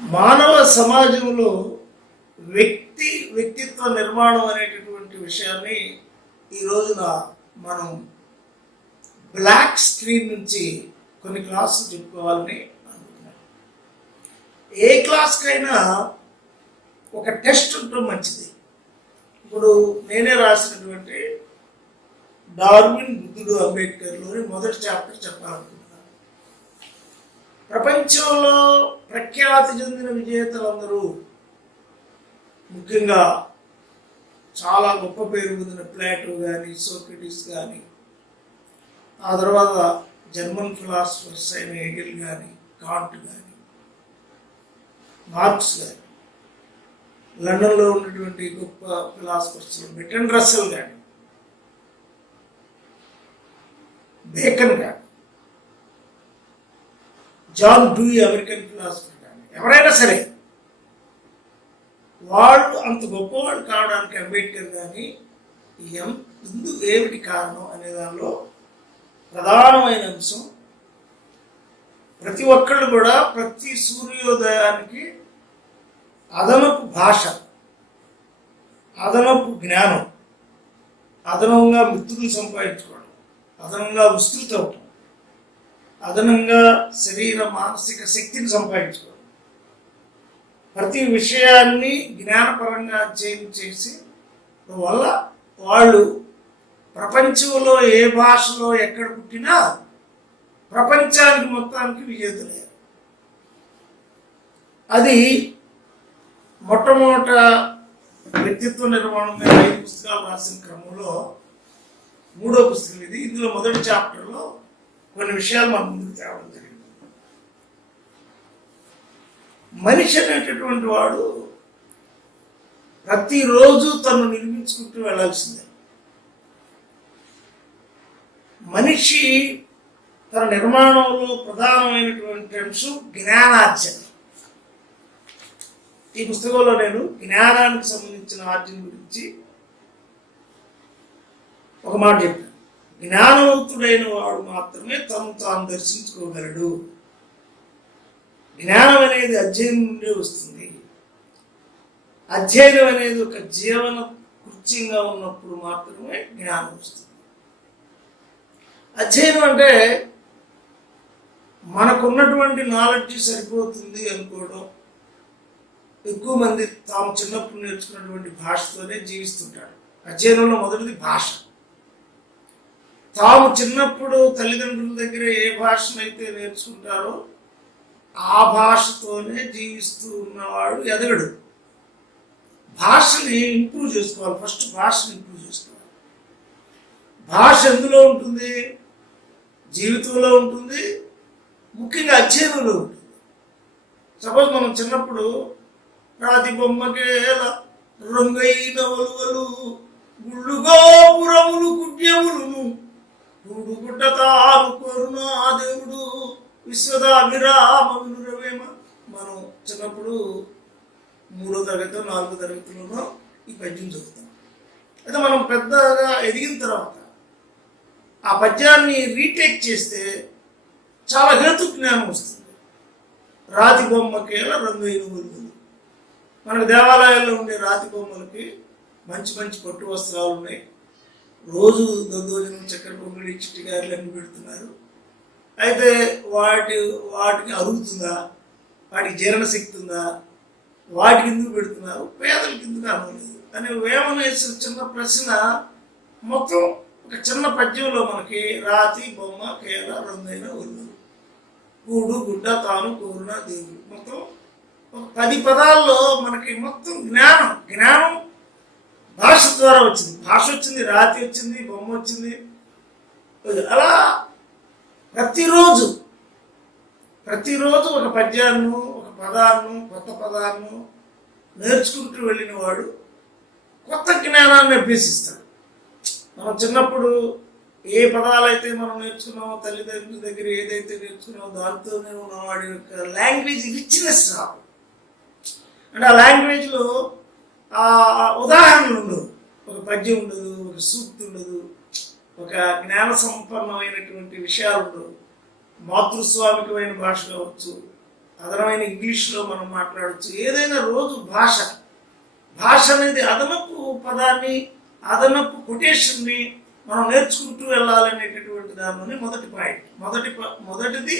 మానవ సమాజంలో వ్యక్తిత్వ నిర్మాణం అనేటటువంటి విషయాన్ని ఈ రోజున మనం బ్లాక్ స్క్రీన్ నుంచి కొన్ని క్లాసులు చెప్పుకోవాలని అనుకుంటున్నాను. ఏ క్లాస్కైనా ఒక టెస్ట్ ఉండటం మంచిది. ఇప్పుడు నేనే రాసినటువంటి డార్విన్, బుద్ధుడు, అంబేద్కర్లోని మొదటి చాప్టర్ చెప్పాలనుకుంటున్నాను. ప్రపంచంలో ప్రఖ్యాతి చెందిన విజేతలందరూ, ముఖ్యంగా చాలా గొప్ప పేరు పొందిన ప్లాటో కానీ, సోక్రటీస్ కానీ, ఆ తర్వాత జర్మన్ ఫిలాసఫర్స్ అయిన హెగెల్ కానీ, కాంట్ కానీ, మార్క్స్ కానీ, లండన్లో ఉన్నటువంటి గొప్ప ఫిలాసఫర్స్ బెర్ట్రాండ్ రస్సెల్ కానీ, బేకన్ కానీ, జాన్ డూయి అమెరికన్ ఫిలాసఫర్ కానీ, ఎవరైనా సరే వాళ్ళు అంత గొప్పవాళ్ళు కావడానికి అంబేద్కర్ కానీ ఎందుకు ఏమిటి కారణం అనే దానిలో ప్రధానమైన అంశం, ప్రతి ఒక్కళ్ళు కూడా ప్రతి సూర్యోదయానికి అదనపు భాష, అదనపు జ్ఞానం, అదనంగా మిత్రులు సంపాదించుకోవడం, అదనంగా విస్తృత అవటం, అదనంగా శరీర మానసిక శక్తిని సంపాదించుకోవడం, ప్రతి విషయాన్ని జ్ఞానపరంగా అధ్యయనం చేసి వల్ల వాళ్ళు ప్రపంచంలో ఏ భాషలో ఎక్కడ పుట్టినా ప్రపంచానికి మొత్తానికి విజేతలయ్యారు. అది మొట్టమొదట వ్యక్తిత్వ నిర్మాణం మీద 5 పుస్తకాలు రాసిన క్రమంలో 3వ పుస్తకం ఇది. ఇందులో మొదటి చాప్టర్లో కొన్ని విషయాలు మన ముందుకు తేవడం జరిగింది. మనిషి అనేటటువంటి వాడు ప్రతిరోజు తను నిర్మించుకుంటూ వెళ్ళాల్సిందే. మనిషి తన నిర్మాణంలో ప్రధానమైనటువంటి అంశం జ్ఞానార్జన. ఈ పుస్తకంలో నేను జ్ఞానానికి సంబంధించిన ఆర్జన గురించి ఒక మాట చెప్పాను. జ్ఞానవంతుడైన వాడు మాత్రమే తను తాను దర్శించుకోగలడు. జ్ఞానం అనేది అధ్యయనం నుండే వస్తుంది. అధ్యయనం అనేది ఒక జీవన కృత్యంగా ఉన్నప్పుడు మాత్రమే జ్ఞానం వస్తుంది. అధ్యయనం అంటే మనకున్నటువంటి నాలెడ్జ్ సరిపోతుంది అనుకోవడం. ఎక్కువ మంది తాము చిన్నప్పుడు నేర్చుకున్నటువంటి భాషతోనే జీవిస్తుంటారు. అధ్యయనంలో మొదటిది భాష. తాము చిన్నప్పుడు తల్లిదండ్రుల దగ్గర ఏ భాషనైతే నేర్చుకుంటారో ఆ భాషతోనే జీవిస్తూ ఉన్నవాడు ఎదగడు. భాషని ఇంప్రూవ్ చేసుకోవాలి. ఫస్ట్ భాషని ఇంప్రూవ్ చేసుకోవాలి. భాష ఎందులో ఉంటుంది? జీవితంలో ఉంటుంది, ముఖ్యంగా అధ్యయనంలో ఉంటుంది. సపోజ్ మనం చిన్నప్పుడు రాతి బొమ్మకేల రంగైన ఒలువలు గుళ్ళుగోపురములు కుడ్యములను కూడు గుడ్డ తాను కోరునా దేవుడు విశ్వదాభిరామ వినురవేమ. మనం చిన్నప్పుడు 3వ తరగతి 4వ తరగతిలోనో ఈ పద్యం చదువుతాం. అయితే మనం పెద్దగా ఎదిగిన తర్వాత ఆ పద్యాన్ని రీటేక్ చేస్తే చాలా హేతు జ్ఞానం వస్తుంది. రాతి బొమ్మకేల రంగైన ఒలువలు. మనకు దేవాలయాల్లో ఉండే రాతి బొమ్మలకి మంచి మంచి పట్టు వస్త్రాలు ఉన్నాయి. రోజు దద్దోజనం, చక్కెర పొంగడి, చిట్టిగారులు అన్నీ పెడుతున్నారు. అయితే వాటికి అరుగుతుందా? వాటికి జీర్ణశక్తి ఉందా? వాటికి ఎందుకు పెడుతున్నారు? పేదలకు ఎందుకు అవ్వలేదు అని వేమనేసిన చిన్న ప్రశ్న మొత్తం ఒక చిన్న పద్యంలో మనకి రాతి బొమ్మ కేల రంగైన ఒలువలు కూడు గుడ్డ తాను కోరున దేవుడు మొత్తం ఒక 10 పదాల్లో మనకి మొత్తం జ్ఞానం భాష ద్వారా వచ్చింది. భాష వచ్చింది, రాతి వచ్చింది, బొమ్మ వచ్చింది. అలా ప్రతిరోజు ఒక పద్యాన్ని, ఒక పదాన్ని, కొత్త పదాన్ని నేర్చుకుంటూ వెళ్ళిన వాడు కొత్త జ్ఞానాన్ని అభ్యసిస్తాడు. మనం చిన్నప్పుడు ఏ పదాలైతే మనం నేర్చుకున్నామో, తల్లిదండ్రుల దగ్గర ఏదైతే నేర్చుకున్నామో దాంతోనే ఉన్న వాడి యొక్క లాంగ్వేజ్ రిచ్నెస్ రాదు. అంటే ఆ లాంగ్వేజ్లో ఉదాహరణలు ఉండవు. ఒక పద్యం ఉండదు, ఒక సూక్తి ఉండదు, ఒక జ్ఞాన సంపన్నమైనటువంటి విషయాలు ఉండవు. మాతృస్వామికమైన భాష కావచ్చు, అదనమైన ఇంగ్లీష్లో మనం మాట్లాడచ్చు. ఏదైనా రోజు భాష అనేది అదనపు పదాన్ని, అదనపు కొటేషన్ని మనం నేర్చుకుంటూ వెళ్ళాలనేటటువంటి దానిలోనే మొదటి పాయింట్. మొదటిది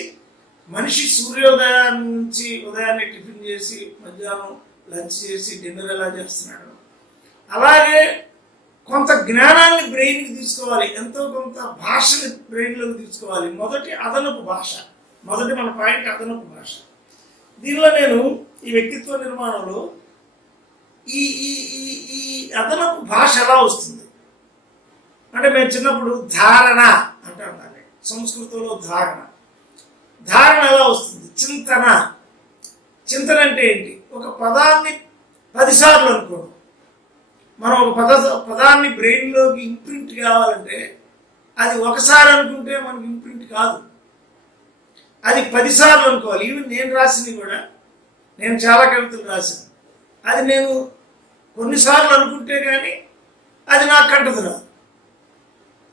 మనిషి సూర్యోదయం నుంచి ఉదయాన్నే టిఫిన్ చేసి మధ్యాహ్నం లంచ్ చేసి డిన్నర్ ఎలా చేస్తున్నాడు, అలాగే కొంత జ్ఞానాన్ని బ్రెయిన్కి తీసుకోవాలి, ఎంతో కొంత భాషని బ్రెయిన్లోకి తీసుకోవాలి. మొదటి అదనపు భాష, మొదటి మన పాయింట్ అదనపు భాష. దీనిలో నేను ఈ వ్యక్తిత్వ నిర్మాణంలో ఈ ఈ ఈ అదనపు భాష ఎలా వస్తుంది అంటే, మేము చిన్నప్పుడు ధారణ అంటాం దాన్ని, సంస్కృతంలో ధారణ ఎలా వస్తుంది? చింతన అంటే ఏంటి? ఒక పదాన్ని 10 సార్లు అనుకోవడం. మనం ఒక పదాన్ని బ్రెయిన్లోకి ఇంప్రింట్ కావాలంటే అది ఒకసారి అనుకుంటే మనకి ఇంప్రింట్ కాదు, అది 10 సార్లు అనుకోవాలి. ఈవెన్ నేను రాసినవి కూడా, నేను చాలా కవితలు రాశాను, అది నేను కొన్నిసార్లు అనుకుంటే కానీ అది నాకు కంటదు రాదు.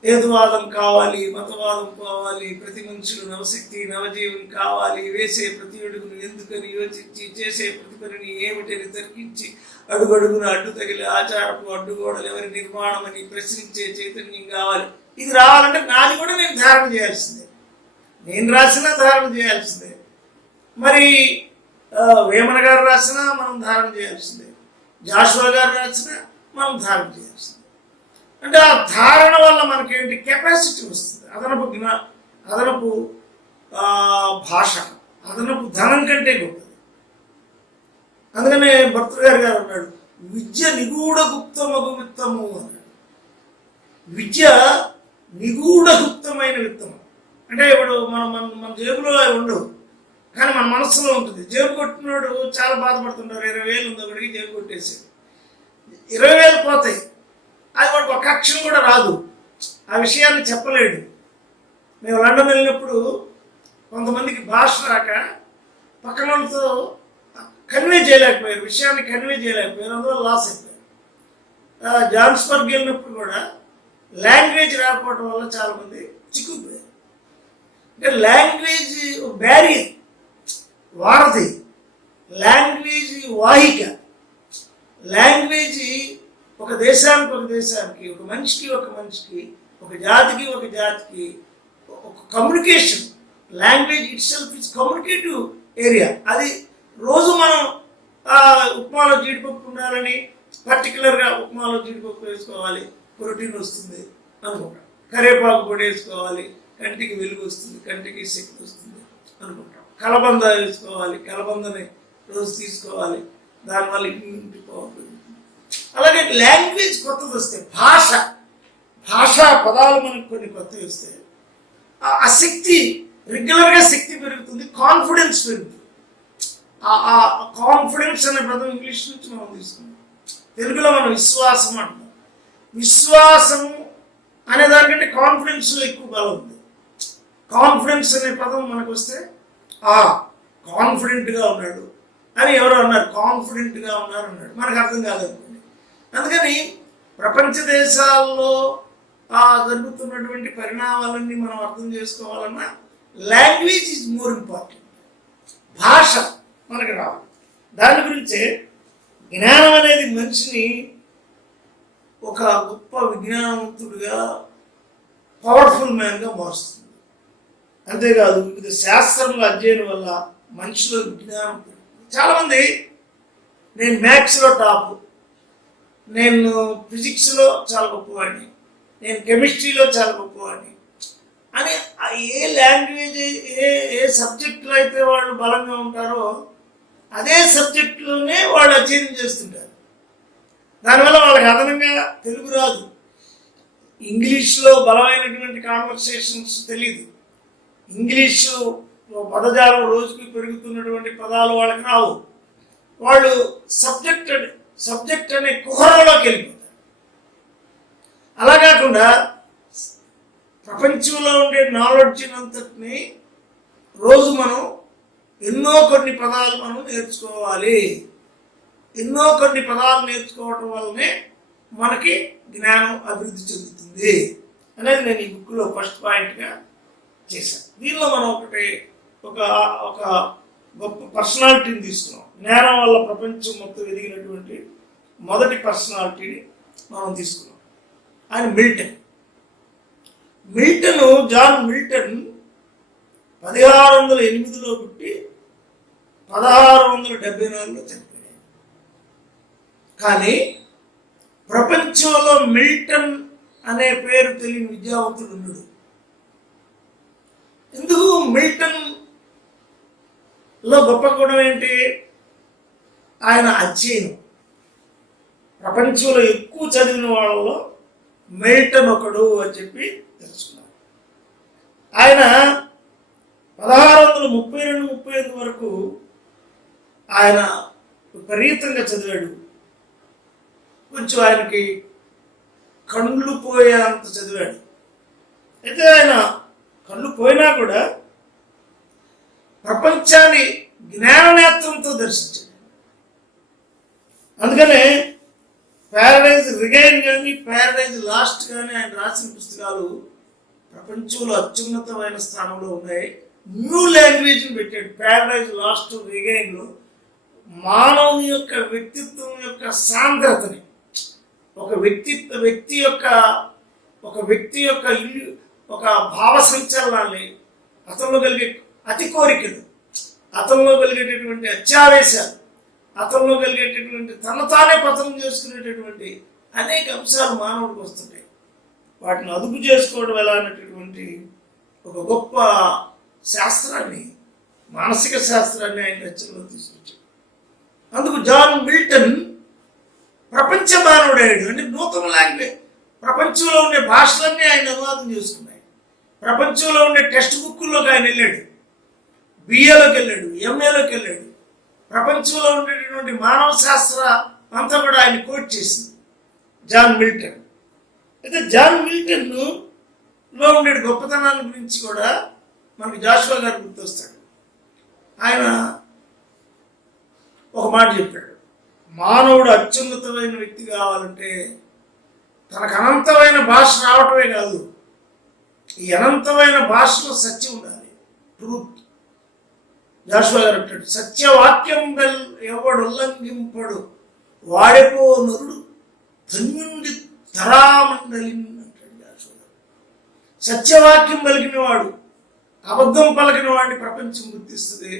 హేతువాదం కావాలి, మతవాదం కావాలి, ప్రతి మనుషులు నవశక్తి నవజీవనం కావాలి, వేసే ప్రతి అడుగును ఎందుకని యోచించి, చేసే ప్రతి పనిని ఏమిటని తర్కించి, అడుగడుగున అడ్డు తగిలి ఆచారపు అడ్డుగోడలు ఎవరి నిర్మాణం అని ప్రశ్నించే చైతన్యం కావాలి. ఇది రావాలంటే నాది కూడా నేను ధారణ చేయాల్సిందే, నేను రాసినా ధారణ చేయాల్సిందే, మరి వేమన గారు రాసినా మనం ధారణ చేయాల్సిందే, జాషువా గారు రాసినా మనం ధారణ చేయాల్సిందే. అంటే ఆ ధారణ వల్ల మనకేంటి? కెపాసిటీ వస్తుంది, అదనపు భాష, అదనపు ధనం కంటే గొప్పది. అందుకనే భర్తృగారు అన్నాడు, విద్య నిగూఢ గుప్తమగు విత్తము అన్నాడు. విద్య నిగూఢ గుప్తమైన విత్తము అంటే, ఇప్పుడు మన జేబులో అవి ఉండవు, కానీ మన మనస్సులో ఉంటుంది. జేబు కొట్టినాడు చాలా బాధపడుతుంటారు, 20,000 ఉంది ఒకటికి జేబు కొట్టేసి, 20,000 పోతాయి, అది వాడికి ఒక అక్షరం కూడా రాదు, ఆ విషయాన్ని చెప్పలేడు. మేము లండన్ వెళ్ళినప్పుడు కొంతమందికి భాష రాక పక్కన వాళ్ళతో కన్వే చేయలేకపోయారు, విషయాన్ని కన్వే చేయలేకపోయారు, అందువల్ల లాస్ అయిపోయారు. జాన్స్బర్గ్ వెళ్ళినప్పుడు కూడా లాంగ్వేజ్ రాకపోవడం వల్ల చాలామంది చిక్కుకుపోయారు. అంటే లాంగ్వేజ్ బ్యారియర్, వారధి, లాంగ్వేజ్ వాహిక, లాంగ్వేజ్ ఒక దేశానికి, ఒక మనిషికి, ఒక జాతికి ఒక communication. Language it self is communicative area. అది రోజు మనం ఉప్మాలో జీడిపప్పు ఉండాలని, పర్టికులర్గా ఉప్మాలో జీడిపప్పు వేసుకోవాలి, ప్రోటీన్ వస్తుంది అనుకుంటాం. కరివేపాకు పొడి వేసుకోవాలి, కంటికి వెలుగు వస్తుంది, కంటికి శక్తి వస్తుంది అనుకుంటాం. కలబంద వేసుకోవాలి, కలబందని రోజు తీసుకోవాలి, దానివల్ల ఇంటి పవర్. అలాగే లాంగ్వేజ్ కొత్తది వస్తే, భాషా పదాలు మనకు కొన్ని కొత్తవి వస్తే ఆ శక్తి, రెగ్యులర్గా శక్తి పెరుగుతుంది, కాన్ఫిడెన్స్ పెరుగుతుంది. ఆ కాన్ఫిడెన్స్ అనే పదం ఇంగ్లీష్ నుంచి మనం తీసుకున్నాం, తెలుగులో మనం విశ్వాసం అంటాం. విశ్వాసము అనే దానికంటే కాన్ఫిడెన్స్లో ఎక్కువ బలం ఉంది. కాన్ఫిడెన్స్ అనే పదం మనకు వస్తే కాన్ఫిడెంట్గా ఉన్నాడు అని ఎవరో అన్నారు, కాన్ఫిడెంట్గా ఉన్నారు అన్నాడు, మనకు అర్థం కాదనుకోండి. అందుకని ప్రపంచ దేశాల్లో జరుగుతున్నటువంటి పరిణామాలన్నీ మనం అర్థం చేసుకోవాలన్నా లాంగ్వేజ్ ఈజ్ మోర్ ఇంపార్టెంట్. భాష మనకు రావాలి. దాని గురించే జ్ఞానం అనేది మనిషిని ఒక గొప్ప విజ్ఞానవంతుడిగా, పవర్ఫుల్ మ్యాన్గా మారుస్తుంది. అంతేకాదు, వివిధ శాస్త్రముల అధ్యయనం వల్ల మనిషిలో విజ్ఞానం పెరుగుతుంది. చాలామంది నేను మ్యాథ్స్లో టాపు, నేను ఫిజిక్స్లో చాలా గొప్పవాడిని, నేను కెమిస్ట్రీలో చాలా గొప్పవాడిని అని ఏ లాంగ్వేజ్, ఏ సబ్జెక్టులో అయితే వాళ్ళు బలంగా ఉంటారో అదే సబ్జెక్టులోనే వాళ్ళు అధ్యయనం చేస్తుంటారు. దానివల్ల వాళ్ళకి అదనంగా తెలుగు రాదు, ఇంగ్లీష్లో బలమైనటువంటి కాన్వర్సేషన్స్ తెలియదు, ఇంగ్లీషు పదజాలం రోజుకి పెరుగుతున్నటువంటి పదాలు వాళ్ళకి రావు. వాళ్ళు సబ్జెక్ట్ అనే కుహరంలోకి వెళ్ళిపోతారు. అలా కాకుండా ప్రపంచంలో ఉండే నాలెడ్జ్ని అంతటిని రోజు మనం కొన్ని పదాలు మనం నేర్చుకోవాలి. కొన్ని పదాలు నేర్చుకోవటం వల్లనే మనకి జ్ఞానం అభివృద్ధి చెందుతుంది అనేది నేను ఈ బుక్లో ఫస్ట్ పాయింట్గా చేశాను. దీనిలో మనం ఒక గొప్ప పర్సనాలిటీని తీసుకున్నాం. జ్ఞానం వల్ల ప్రపంచం మొత్తం ఎదిగినటువంటి మొదటి పర్సనాలిటీని మనం తీసుకున్నాం. ఆయన మిల్టన్. జాన్ మిల్టన్ 1608లో పుట్టి 1674లో చనిపోయాడు. కానీ ప్రపంచంలో మిల్టన్ అనే పేరు తెలియని విద్యావంతుడు ఉన్నాడు. ఎందుకు? మిల్టన్ లో గొప్ప గుణం ఏంటి? ఆయన అధ్యయనం. ప్రపంచంలో ఎక్కువ చదివిన వాళ్ళలో మిల్టన్ ఒకడు అని చెప్పి తెలుసుకున్నారు. ఆయన 1632-35 వరకు ఆయన విపరీతంగా చదివాడు. కొంచెం ఆయనకి కళ్ళు పోయేంత చదివాడు. అయితే ఆయన కళ్ళు పోయినా కూడా ప్రపంచాన్ని జ్ఞాననేత్రంతో దర్శించాడు. అందుకనే ప్యారడైజ్ రిగైన్ కానీ ప్యారడైజ్ లాస్ట్ కానీ ఆయన రాసిన పుస్తకాలు ప్రపంచంలో అత్యున్నతమైన స్థానంలో ఉన్నాయి. న్యూ లాంగ్వేజ్ని పెట్టాడు. ప్యారడైజ్ లాస్ట్ రిగైన్లో మానవుని యొక్క వ్యక్తిత్వం యొక్క సాంద్రతని, ఒక వ్యక్తి యొక్క ఇల్లు, ఒక భావ సంచలనాన్ని, అతనిలో కలిగే అతి కోరికలు, అతనిలో కలిగేటటువంటి అత్యావేశాలు, అతనిలో కలిగేటటువంటి తన తానే పతనం చేసుకునేటటువంటి అనేక అంశాలు మానవుడికి వస్తుంటాయి. వాటిని అదుపు చేసుకోవడం ఎలా అనేటటువంటి ఒక గొప్ప శాస్త్రాన్ని, మానసిక శాస్త్రాన్ని ఆయన రచనలో తీసుకొచ్చాడు. అందుకు జాన్ మిల్టన్ ప్రపంచ మానవుడయ్యాడు. అంటే నూతన లాంగ్వేజ్, ప్రపంచంలో ఉండే భాషలన్నీ ఆయన అనువాదం చేసుకున్నాయి. ప్రపంచంలో ఉండే టెక్స్ట్ బుక్కుల్లోకి ఆయన వెళ్ళాడు, బిఏలోకి వెళ్ళాడు, ఎంఏలోకి వెళ్ళాడు. ప్రపంచంలో ఉండేటటువంటి మానవ శాస్త్ర అంతా కూడా ఆయన కోట్ చేసింది జాన్ మిల్టన్. అయితే జాన్ మిల్టన్లో ఉండే గొప్పతనాన్ని గురించి కూడా మనకి జాషువా గారు గుర్తొస్తాడు. ఆయన ఒక మాట చెప్పాడు, మానవుడు అత్యున్నతమైన వ్యక్తి కావాలంటే తనకు అనంతమైన భాష రావటమే కాదు, ఈ అనంతమైన భాషలో సత్యం ఉండాలి, ట్రూత్. జాషువా గారు అంటాడు, సత్యవాక్యం ఎవడు ఉల్లంఘింపడు వాడెపో నరుడు ధన్యుండి ధరామండలి అంటాడు జాషువా గారు. సత్యవాక్యం పలికిన వాడు, అబద్ధం పలికిన వాడిని ప్రపంచం గుర్తిస్తుంది.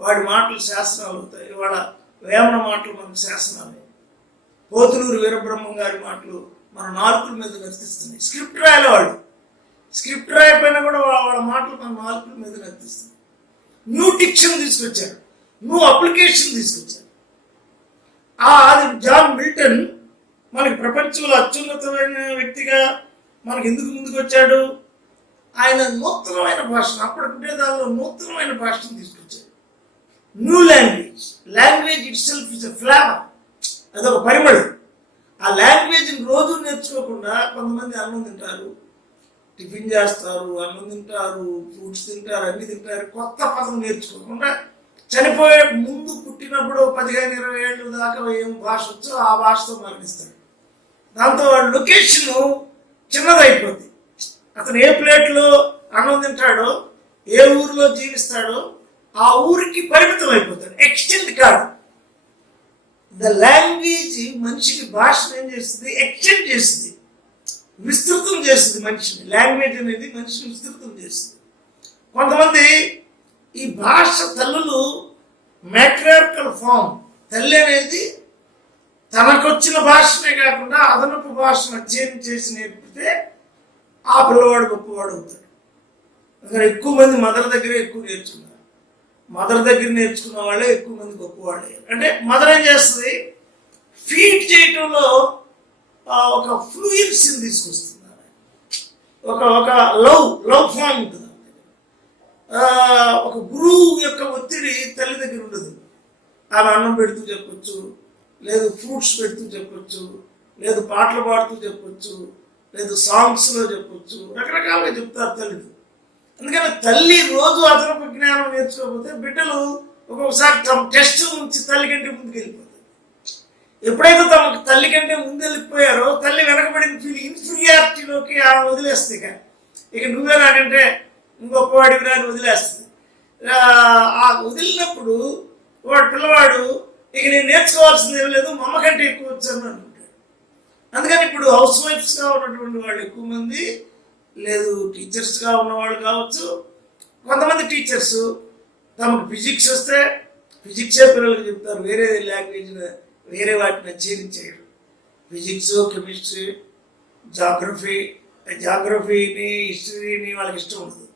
వాడి మాటలు శాసనాలు అవుతాయి. ఇవాళ వేమన మాటలు మనకు శాసనాలే. పోతులూరు వీరబ్రహ్మం గారి మాటలు మన నాలుకల మీద నర్తిస్తున్నాయి. స్క్రిప్ట్ రాయలేవాడు, స్క్రిప్ట్ రాయకపోయినా కూడా వాళ్ళ మాటలు మన నాలుకల మీద నర్తిస్తున్నాయి. న్యూ డిక్షన్ తీసుకొచ్చారు, న్యూ అప్లికేషన్ తీసుకొచ్చారు. అది జాన్ మిల్టన్ మనకి ప్రపంచంలో అత్యున్నతమైన వ్యక్తిగా మనకి ఎందుకు ముందుకు వచ్చాడు? ఆయన నూతనమైన భాషను, అప్పటికుండే దానిలో నూతనమైన భాషను తీసుకొచ్చాడు. New language it self is a flavour, అదొక పరిమళం. ఆ లాంగ్వేజ్ని రోజు నేర్చుకోకుండా కొంతమంది అన్నం తింటారు, టిఫిన్ చేస్తారు, అన్నం తింటారు, ఫ్రూట్స్ తింటారు, అన్ని తింటారు. కొత్త పదం నేర్చుకోకుండా చనిపోయే ముందు పుట్టినప్పుడు 15-20 ఏళ్ళ దాకా ఏం భాష వచ్చో ఆ భాషతో మరణిస్తాడు. దాంతో వాడి లొకేషన్ చిన్నదైపోద్ది. అతను ఏ ప్లేట్లో అన్నం తింటాడో, ఏ ఊరిలో జీవిస్తాడో ఆ ఊరికి పరిమితం అయిపోతాడు, ఎక్స్టెండ్ కాదు. ద లాంగ్వేజ్ మనిషికి భాషను ఏం చేస్తుంది? ఎక్స్టెండ్ చేస్తుంది, విస్తృతం చేస్తుంది మనిషిని. లాంగ్వేజ్ అనేది మనిషిని విస్తృతం చేస్తుంది. కొంతమంది ఈ భాష తల్లులు మ్యాట్రియార్కల్ ఫామ్, తల్లి అనేది తనకొచ్చిన భాషనే కాకుండా అదనపు భాషను అధ్యయనం చేసి నేర్పితే ఆ పిల్లవాడు గొప్పవాడు అవుతాడు. అందుకని ఎక్కువ మంది మదర్ దగ్గరే ఎక్కువ నేర్చుకున్నారు. మదర్ దగ్గర నేర్చుకున్న వాళ్ళే ఎక్కువ మంది గొప్పవాళ్ళు. అంటే మదర్ ఏం చేస్తుంది? ఫీడ్ చేయటంలో ఒక ఫ్లూయెన్సీని తీసుకొస్తున్నారు. ఒక లవ్ ఫామ్ ఉంటుంది. ఒక గురువు యొక్క ఒత్తిడి తల్లి దగ్గర ఉండదు. ఆమె అన్నం పెడుతూ చెప్పొచ్చు, లేదు ఫ్రూట్స్ పెడుతూ చెప్పొచ్చు, లేదు పాటలు పాడుతూ చెప్పొచ్చు, లేదు సాంగ్స్లో చెప్పొచ్చు, రకరకాలుగా చెప్తారు తల్లిని. అందుకని తల్లి రోజు అదనపు జ్ఞానం నేర్చుకోకపోతే బిడ్డలు ఒక్కొక్కసారి తమ టెస్ట్ నుంచి తల్లి కంటే ముందుకు వెళ్ళిపోతారు. ఎప్పుడైతే తమకు తల్లి కంటే ముందు వెళ్ళిపోయారో తల్లి వెనకబడిన ఇన్ఫీరియారిటీలోకి ఆమె వదిలేస్తుంది. ఇక నువ్వే నాకంటే ఇంకొకవాడికి రాని వదిలేస్తుంది. ఆ వదిలినప్పుడు వాడు పిల్లవాడు ఇక నేను నేర్చుకోవాల్సింది ఏం లేదు, మా అమ్మ కంటే ఎక్కువ వచ్చాను అనుకుంటాడు. అందుకని ఇప్పుడు హౌస్ వైఫ్స్గా ఉన్నటువంటి వాళ్ళు ఎక్కువ మంది, లేదు టీచర్స్గా ఉన్నవాళ్ళు కావచ్చు. కొంతమంది టీచర్స్ తమకు ఫిజిక్స్ వస్తే ఫిజిక్సే పిల్లలకు చెప్తారు, వేరే లాంగ్వేజ్ వేరే వాటిని అధ్యయనం చేయరు. ఫిజిక్స్, కెమిస్ట్రీ, జాగ్రఫీని హిస్టరీని వాళ్ళకి ఇష్టం ఉండదు.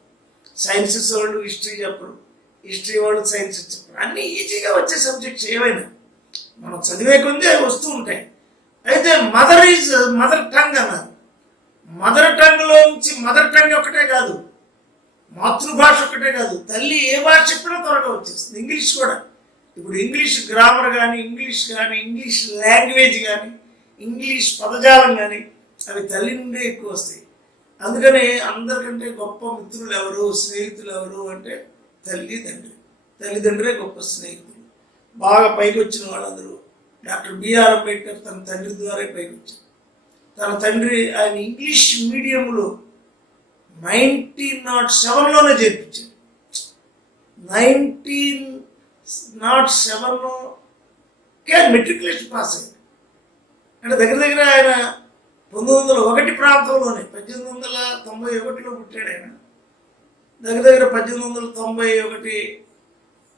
సైన్సెస్ వాళ్ళు హిస్టరీ చెప్పరు, హిస్టరీ వాళ్ళు సైన్స్ చెప్పరు. అన్నీ ఈజీగా వచ్చే సబ్జెక్ట్స్ ఏవైనా మనం చదివే కొంది అవి వస్తూ ఉంటాయి. అయితే మదర్ టంగ్ అన్నారు. మదర్ టంగ్లోంచి మదర్ టంగ్ ఒక్కటే కాదు, మాతృభాష ఒక్కటే కాదు, తల్లి ఏ భాష చెప్పినా త్వరగా వచ్చేస్తుంది. ఇంగ్లీష్ కూడా ఇప్పుడు ఇంగ్లీష్ గ్రామర్ కానీ ఇంగ్లీష్ లాంగ్వేజ్ కానీ ఇంగ్లీష్ పదజాలం కానీ అవి తల్లి నుండే ఎక్కువ వస్తాయి. అందుకని అందరికంటే గొప్ప మిత్రులు ఎవరు, స్నేహితులు ఎవరు అంటే తల్లిదండ్రులే గొప్ప స్నేహితులు. బాగా పైకి వచ్చిన వాళ్ళందరూ డాక్టర్ బిఆర్ అంబేద్కర్ తన తండ్రి ద్వారా పైకి వచ్చారు. తన తండ్రి ఆయన ఇంగ్లీష్ మీడియంలో 1907లోనే చేర్పించాడు. 1907కే మెట్రికులేషన్ పాస్ అయ్యాడు. అంటే దగ్గర ఆయన 1901 ప్రాంతంలోనే 1891లో పుట్టాడు ఆయన. దగ్గర 1891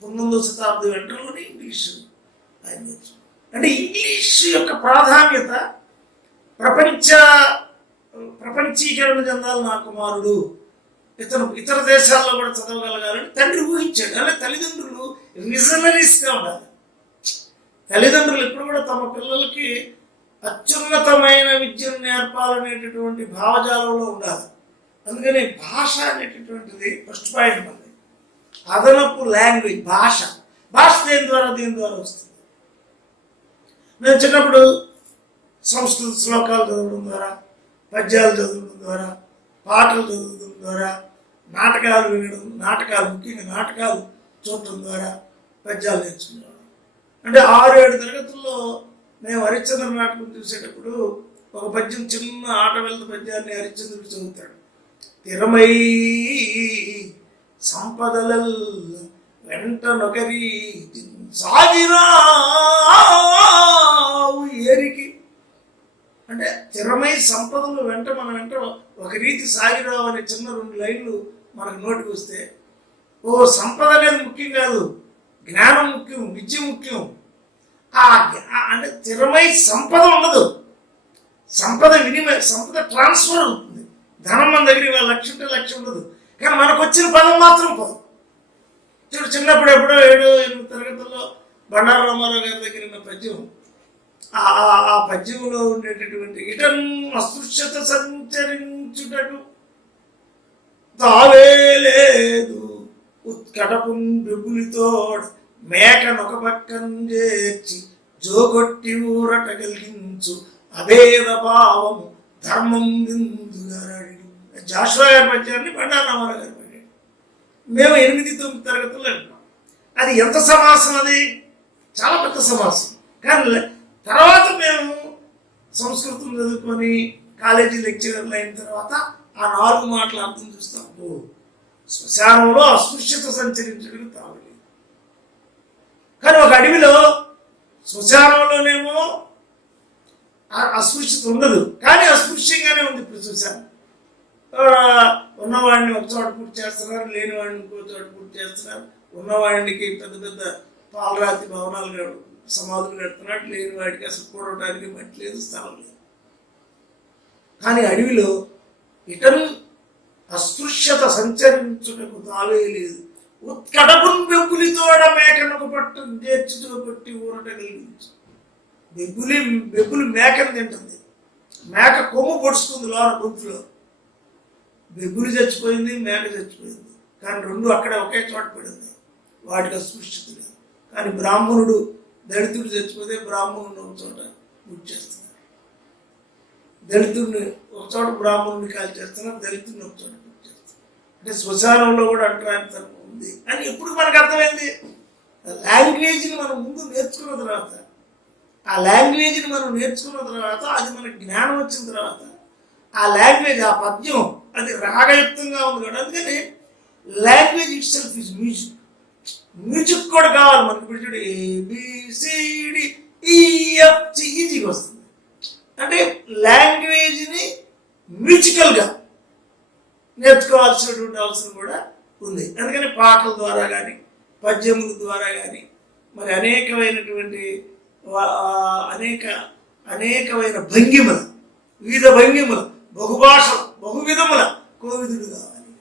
19వ శతాబ్ది వెంటలోనే ఇంగ్లీషు ఆయన నేర్చుకున్నాడు. అంటే ఇంగ్లీష్ యొక్క ప్రాధాన్యత ప్రపంచీకరణ చెందాలి నా కుమారుడు, ఇతర దేశాల్లో కూడా చదవగలగాలని తండ్రి ఊహించాడు. అలా తల్లిదండ్రులు విజనరీస్గా ఉండాలి. తల్లిదండ్రులు ఎప్పుడు కూడా తమ పిల్లలకి అత్యున్నతమైన విద్యను నేర్పాలనేటటువంటి భావజాలంలో ఉండాలి. అందుకని భాష అనేటటువంటిది ఫస్ట్ పాయింట్ ఉంది. అదనపు లాంగ్వేజ్ భాష దేని ద్వారా వస్తుంది. మేము చిన్నప్పుడు సంస్కృత శ్లోకాలు చదవడం ద్వారా, పద్యాలు చదవడం ద్వారా, పాటలు చదవడం ద్వారా, నాటకాలు వినడం, ముఖ్యంగా నాటకాలు చూడటం ద్వారా పద్యాలు నేర్చుకునేవాళ్ళం. అంటే 6-7 తరగతుల్లో మేము హరిశ్చంద్ర నాటకం చూసేటప్పుడు ఒక పద్యం, చిన్న ఆట వెళ్త పద్యాన్ని హరిశ్చంద్రుడు చదువుతాడు. తిరమై సంపదలల్ వెంట నొకరి సాగిరావు ఏరికి, అంటే తిరమై సంపదలు మన వెంట ఒక రీతి సాగిరావు అనే చిన్న 2 లైన్లు మనకు నోటికి వస్తే, సంపద అనేది ముఖ్యం కాదు, జ్ఞానం ముఖ్యం, విద్య ముఖ్యం. అంటే తిరమై సంపద ఉండదు, సంపద ట్రాన్స్ఫర్ అవుతుంది. ధనం మన దగ్గర లక్ష ఉంటే లక్ష ఉండదు, కానీ మనకు వచ్చిన పదం మాత్రం పోదు. చిన్నప్పుడు ఎప్పుడో 7-8 తరగతుల్లో బండారు రామారావు గారి దగ్గర ఉన్న పద్యం, ఆ పద్యంలో ఉండేటటువంటి ఇటన్ అస్పృశ్యత సంచరించుటకు తావే లేదు, ఉత్కటపు బెగులితోడ మేకనొక పక్కన చేర్చి జోగొట్టి ఊరట కలిగించు అభేద భావము ధర్మం విందుగారాడు. జాషువా గారి పద్యాన్ని బండారు రామారావు గారు పాడాడు. మేము 8-9 తరగతుల్లో అంటున్నాం. అది ఎంత సమాసం, అది చాలా పెద్ద సమాసం. కానీ తర్వాత మేము సంస్కృతం చదువుకొని కాలేజీ లెక్చరర్లు అయిన తర్వాత ఆ 4 మాటలు అర్థం చూస్తాం. శ్మశానంలో అస్పృశ్యత సంచరించడం తావలేదు. కానీ ఒక అడవిలో శ్మశానంలోనేమో అస్పృశ్యత ఉండదు, కానీ అస్పృశ్యంగానే ఉంది. ఇప్పుడు శ్మశానం ఉన్నవాడిని ఒక చోట పూర్తి చేస్తున్నారు, లేని వాడిని ఇంకో చోట పూర్తి చేస్తున్నారు. ఉన్నవాడికి పెద్ద పెద్ద పాలరాతి భవనాలు సమాధులు కడుతున్నాడు, లేని వాడికి అసలు కూడటానికి మట్టి లేదు, స్థలం లేదు. కానీ అడవిలో ఇటన్ అస్పృశ్యత సంచరించుటకు తావే లేదు, ఉత్కటపున్ బెబ్బులితోడ మేకనొక పట్టు చేర్చుతో కొట్టి ఊరట కలిగించు. బెబ్బులు మేకను తింటుంది, మేక కొమ్ము పొడుచుకుంది లోన గొంతులో. బెబ్బులు చచ్చిపోయింది, మేక చచ్చిపోయింది, కానీ 2 అక్కడే ఒకే చోట పడింది. వాటికి అస్పృశ్యత లేదు. కానీ బ్రాహ్మణుడు దళితుడు చచ్చిపోతే బ్రాహ్మణుడిని ఒక చోట పూజ చేస్తున్నారు, దళితుడిని ఒక చోట బ్రాహ్మణుడిని కాల్ చేస్తున్నారు, దళితుడిని ఒక చోట పూజ చేస్తున్నారు. అంటే శ్మశానంలో కూడా అంటరానితనం ఉంది అని ఎప్పుడు మనకు అర్థమైంది. లాంగ్వేజ్ని మనం ముందు నేర్చుకున్న తర్వాత, అది మనకి జ్ఞానం వచ్చిన తర్వాత, ఆ లాంగ్వేజ్, ఆ పద్యం అది రాగయుక్తంగా ఉంది కదా. అందుకని language it self is music. Music కూడా కావాలి మనకి. ఇప్పుడు చూడు ఏబిసిడి ఈఎఫ్జి ఈజీగా వస్తుంది. అంటే లాంగ్వేజ్ని మ్యూజికల్గా నేర్చుకోవాల్సినటువంటి అవసరం కూడా ఉంది. అందుకని పాటల ద్వారా కానీ పద్యముల ద్వారా కానీ మరి అనేకమైన భంగిమల, వివిధ భంగిమల, బహుభాషల బహువిధముల కోవిదుడు కావాలి.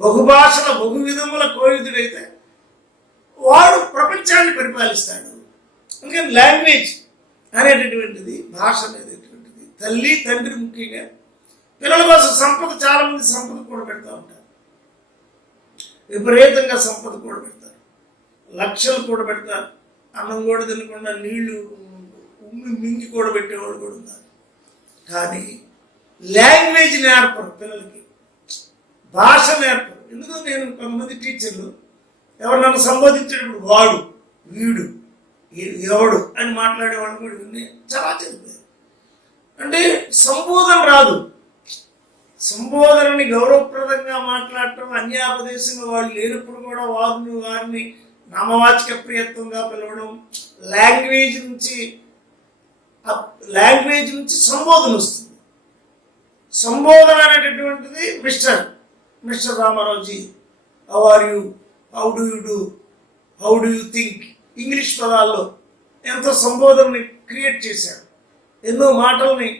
బహుభాషల బహువిధముల కోవిదుడైతే వాడు ప్రపంచాన్ని పరిపాలిస్తాడు. అందుకని లాంగ్వేజ్ అనేటటువంటిది, భాష అనేటటువంటిది తల్లి తండ్రి ముఖ్యంగా పిల్లల కోసం సంపద, చాలామంది సంపద కూడబెడతా ఉంటారు, విపరీతంగా సంపద కూడబెడతారు, లక్షలు కూడబెడతారు, అన్నం కూడా తినకుండా నీళ్లు మింగి కూడబెట్టేవాళ్ళు కూడా ఉన్నారు. కానీ లాంగ్వేజ్ నేర్పరు పిల్లలకి, భాష నేర్పరు. ఎందుకు నేను కొంతమంది టీచర్లు ఎవరు నన్ను సంబోధించేటప్పుడు వాడు, వీడు, ఎవడు అని మాట్లాడేవాళ్ళు కూడా విని చాలా చదివారు. అంటే సంబోధన రాదు. సంబోధనని గౌరవప్రదంగా మాట్లాడటం, అన్యాపదేశంగా వాళ్ళు లేనప్పుడు కూడా వారిని నామవాచక ప్రియత్వంగా పిలవడం, లాంగ్వేజ్ నుంచి సంబోధన వస్తుంది. సంబోధన అనేటటువంటిది mister రామారావుజీ, how are you, how do you do, how do you think, English పదాల్లో ఎంతో సంబోధనని క్రియేట్ చేశాడు. ఎన్నో మాటల్ని,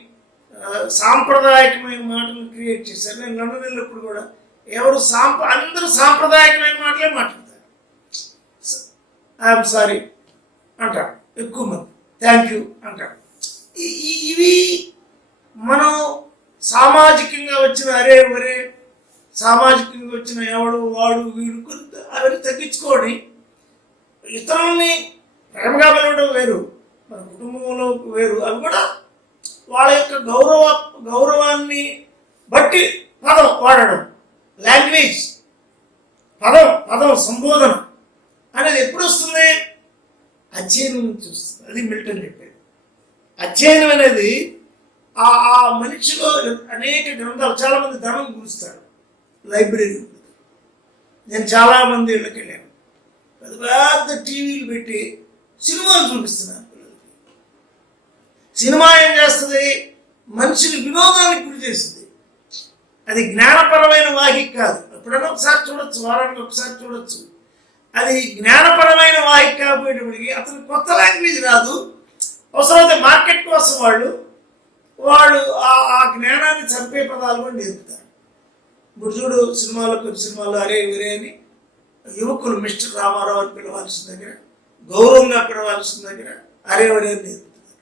సాంప్రదాయకమైన మాటలను క్రియేట్ చేశారు. నేను లండన్ వెళ్ళినప్పుడు కూడా అందరూ సాంప్రదాయకమైన మాటలే మాట్లాడతారు. ఐఎమ్ సారీ అంటాడు ఎక్కువ మంది, థ్యాంక్ యూ అంటాడు. ఇవి మనం సామాజికంగా వచ్చిన అరే ఒరే, సామాజికంగా వచ్చిన ఎవడు, వాడు, వీడు అవన్నీ తగ్గించుకొని ఇతరులని ప్రేమగా పిలవడం వేరు, మన కుటుంబంలో వేరు. అవి కూడా వాళ్ళ యొక్క గౌరవాన్ని బట్టి పదం వాడడం, లాంగ్వేజ్ పదం సంబోధన అనేది ఎప్పుడు వస్తుంది? అధ్యయనం నుంచి వస్తుంది. అది మిల్టన్ చెప్పేది. అధ్యయనం అనేది ఆ మనిషిలో అనేక గ్రంథాలు, చాలామంది ధనం గురుస్తాడు, లైబ్రరీ ఉంది. నేను చాలామంది ఇళ్ళకి వెళ్ళాను, పెద్ద పెద్ద టీవీలు పెట్టి సినిమాలు చూపిస్తున్నారు పిల్లలకి. సినిమా ఏం చేస్తుంది? మనిషిని వినోదానికి గురి చేస్తుంది. అది జ్ఞానపరమైన వాహిక కాదు. ఎప్పుడైనా ఒకసారి చూడొచ్చు, వారానికి ఒకసారి చూడొచ్చు. అది జ్ఞానపరమైన వాహిక కాబోయేటప్పటికి అతను కొత్త లాంగ్వేజ్ రాదు. అవసరమైతే మార్కెట్ కోసం వాళ్ళు ఆ జ్ఞానాన్ని చంపే పదాలు కూడా నేర్పుతారు. ఇప్పుడు చూడు, కొన్ని సినిమాలు అరే విరే అని యువకులు మిస్టర్ రామారావు అని పిలవాల్సిన దగ్గర, గౌరవంగా పిలవాల్సిన దగ్గర అరే వరే అని నేర్పుతున్నారు.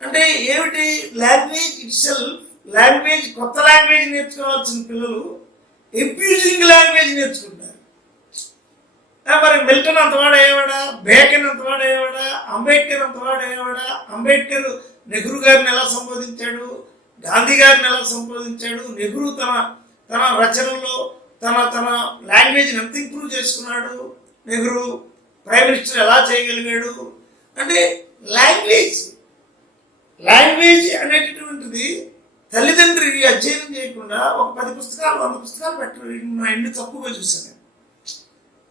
అంటే ఏమిటి? లాంగ్వేజ్ లాంగ్వేజ్, కొత్త లాంగ్వేజ్ నేర్చుకోవాల్సిన పిల్లలు ఎబ్యూజింగ్ లాంగ్వేజ్ నేర్చుకుంటారు. మరి మిల్టన్ అంతవాడు అయ్యేవాడా? బేకన్ అంతవాడు అయ్యేవాడా? అంబేద్కర్ అంతవాడు అయ్యేవాడా? అంబేద్కర్ నెహ్రూ గారిని ఎలా సంబోధించాడు, గాంధీ గారిని ఎలా సంబోధించాడు, నెహ్రూ తన రచనలో తన లాంగ్వేజ్ని ఎంత ఇంప్రూవ్ చేసుకున్నాడు, నెహ్రూ ప్రైమ్ మినిస్టర్ ఎలా చేయగలిగాడు. అంటే లాంగ్వేజ్ అనేటటువంటిది తల్లిదండ్రి అధ్యయనం చేయకుండా ఒక 10 పుస్తకాలు 100 పుస్తకాలు పెట్టారు. నా ఇంటి తక్కువగా చూశాను.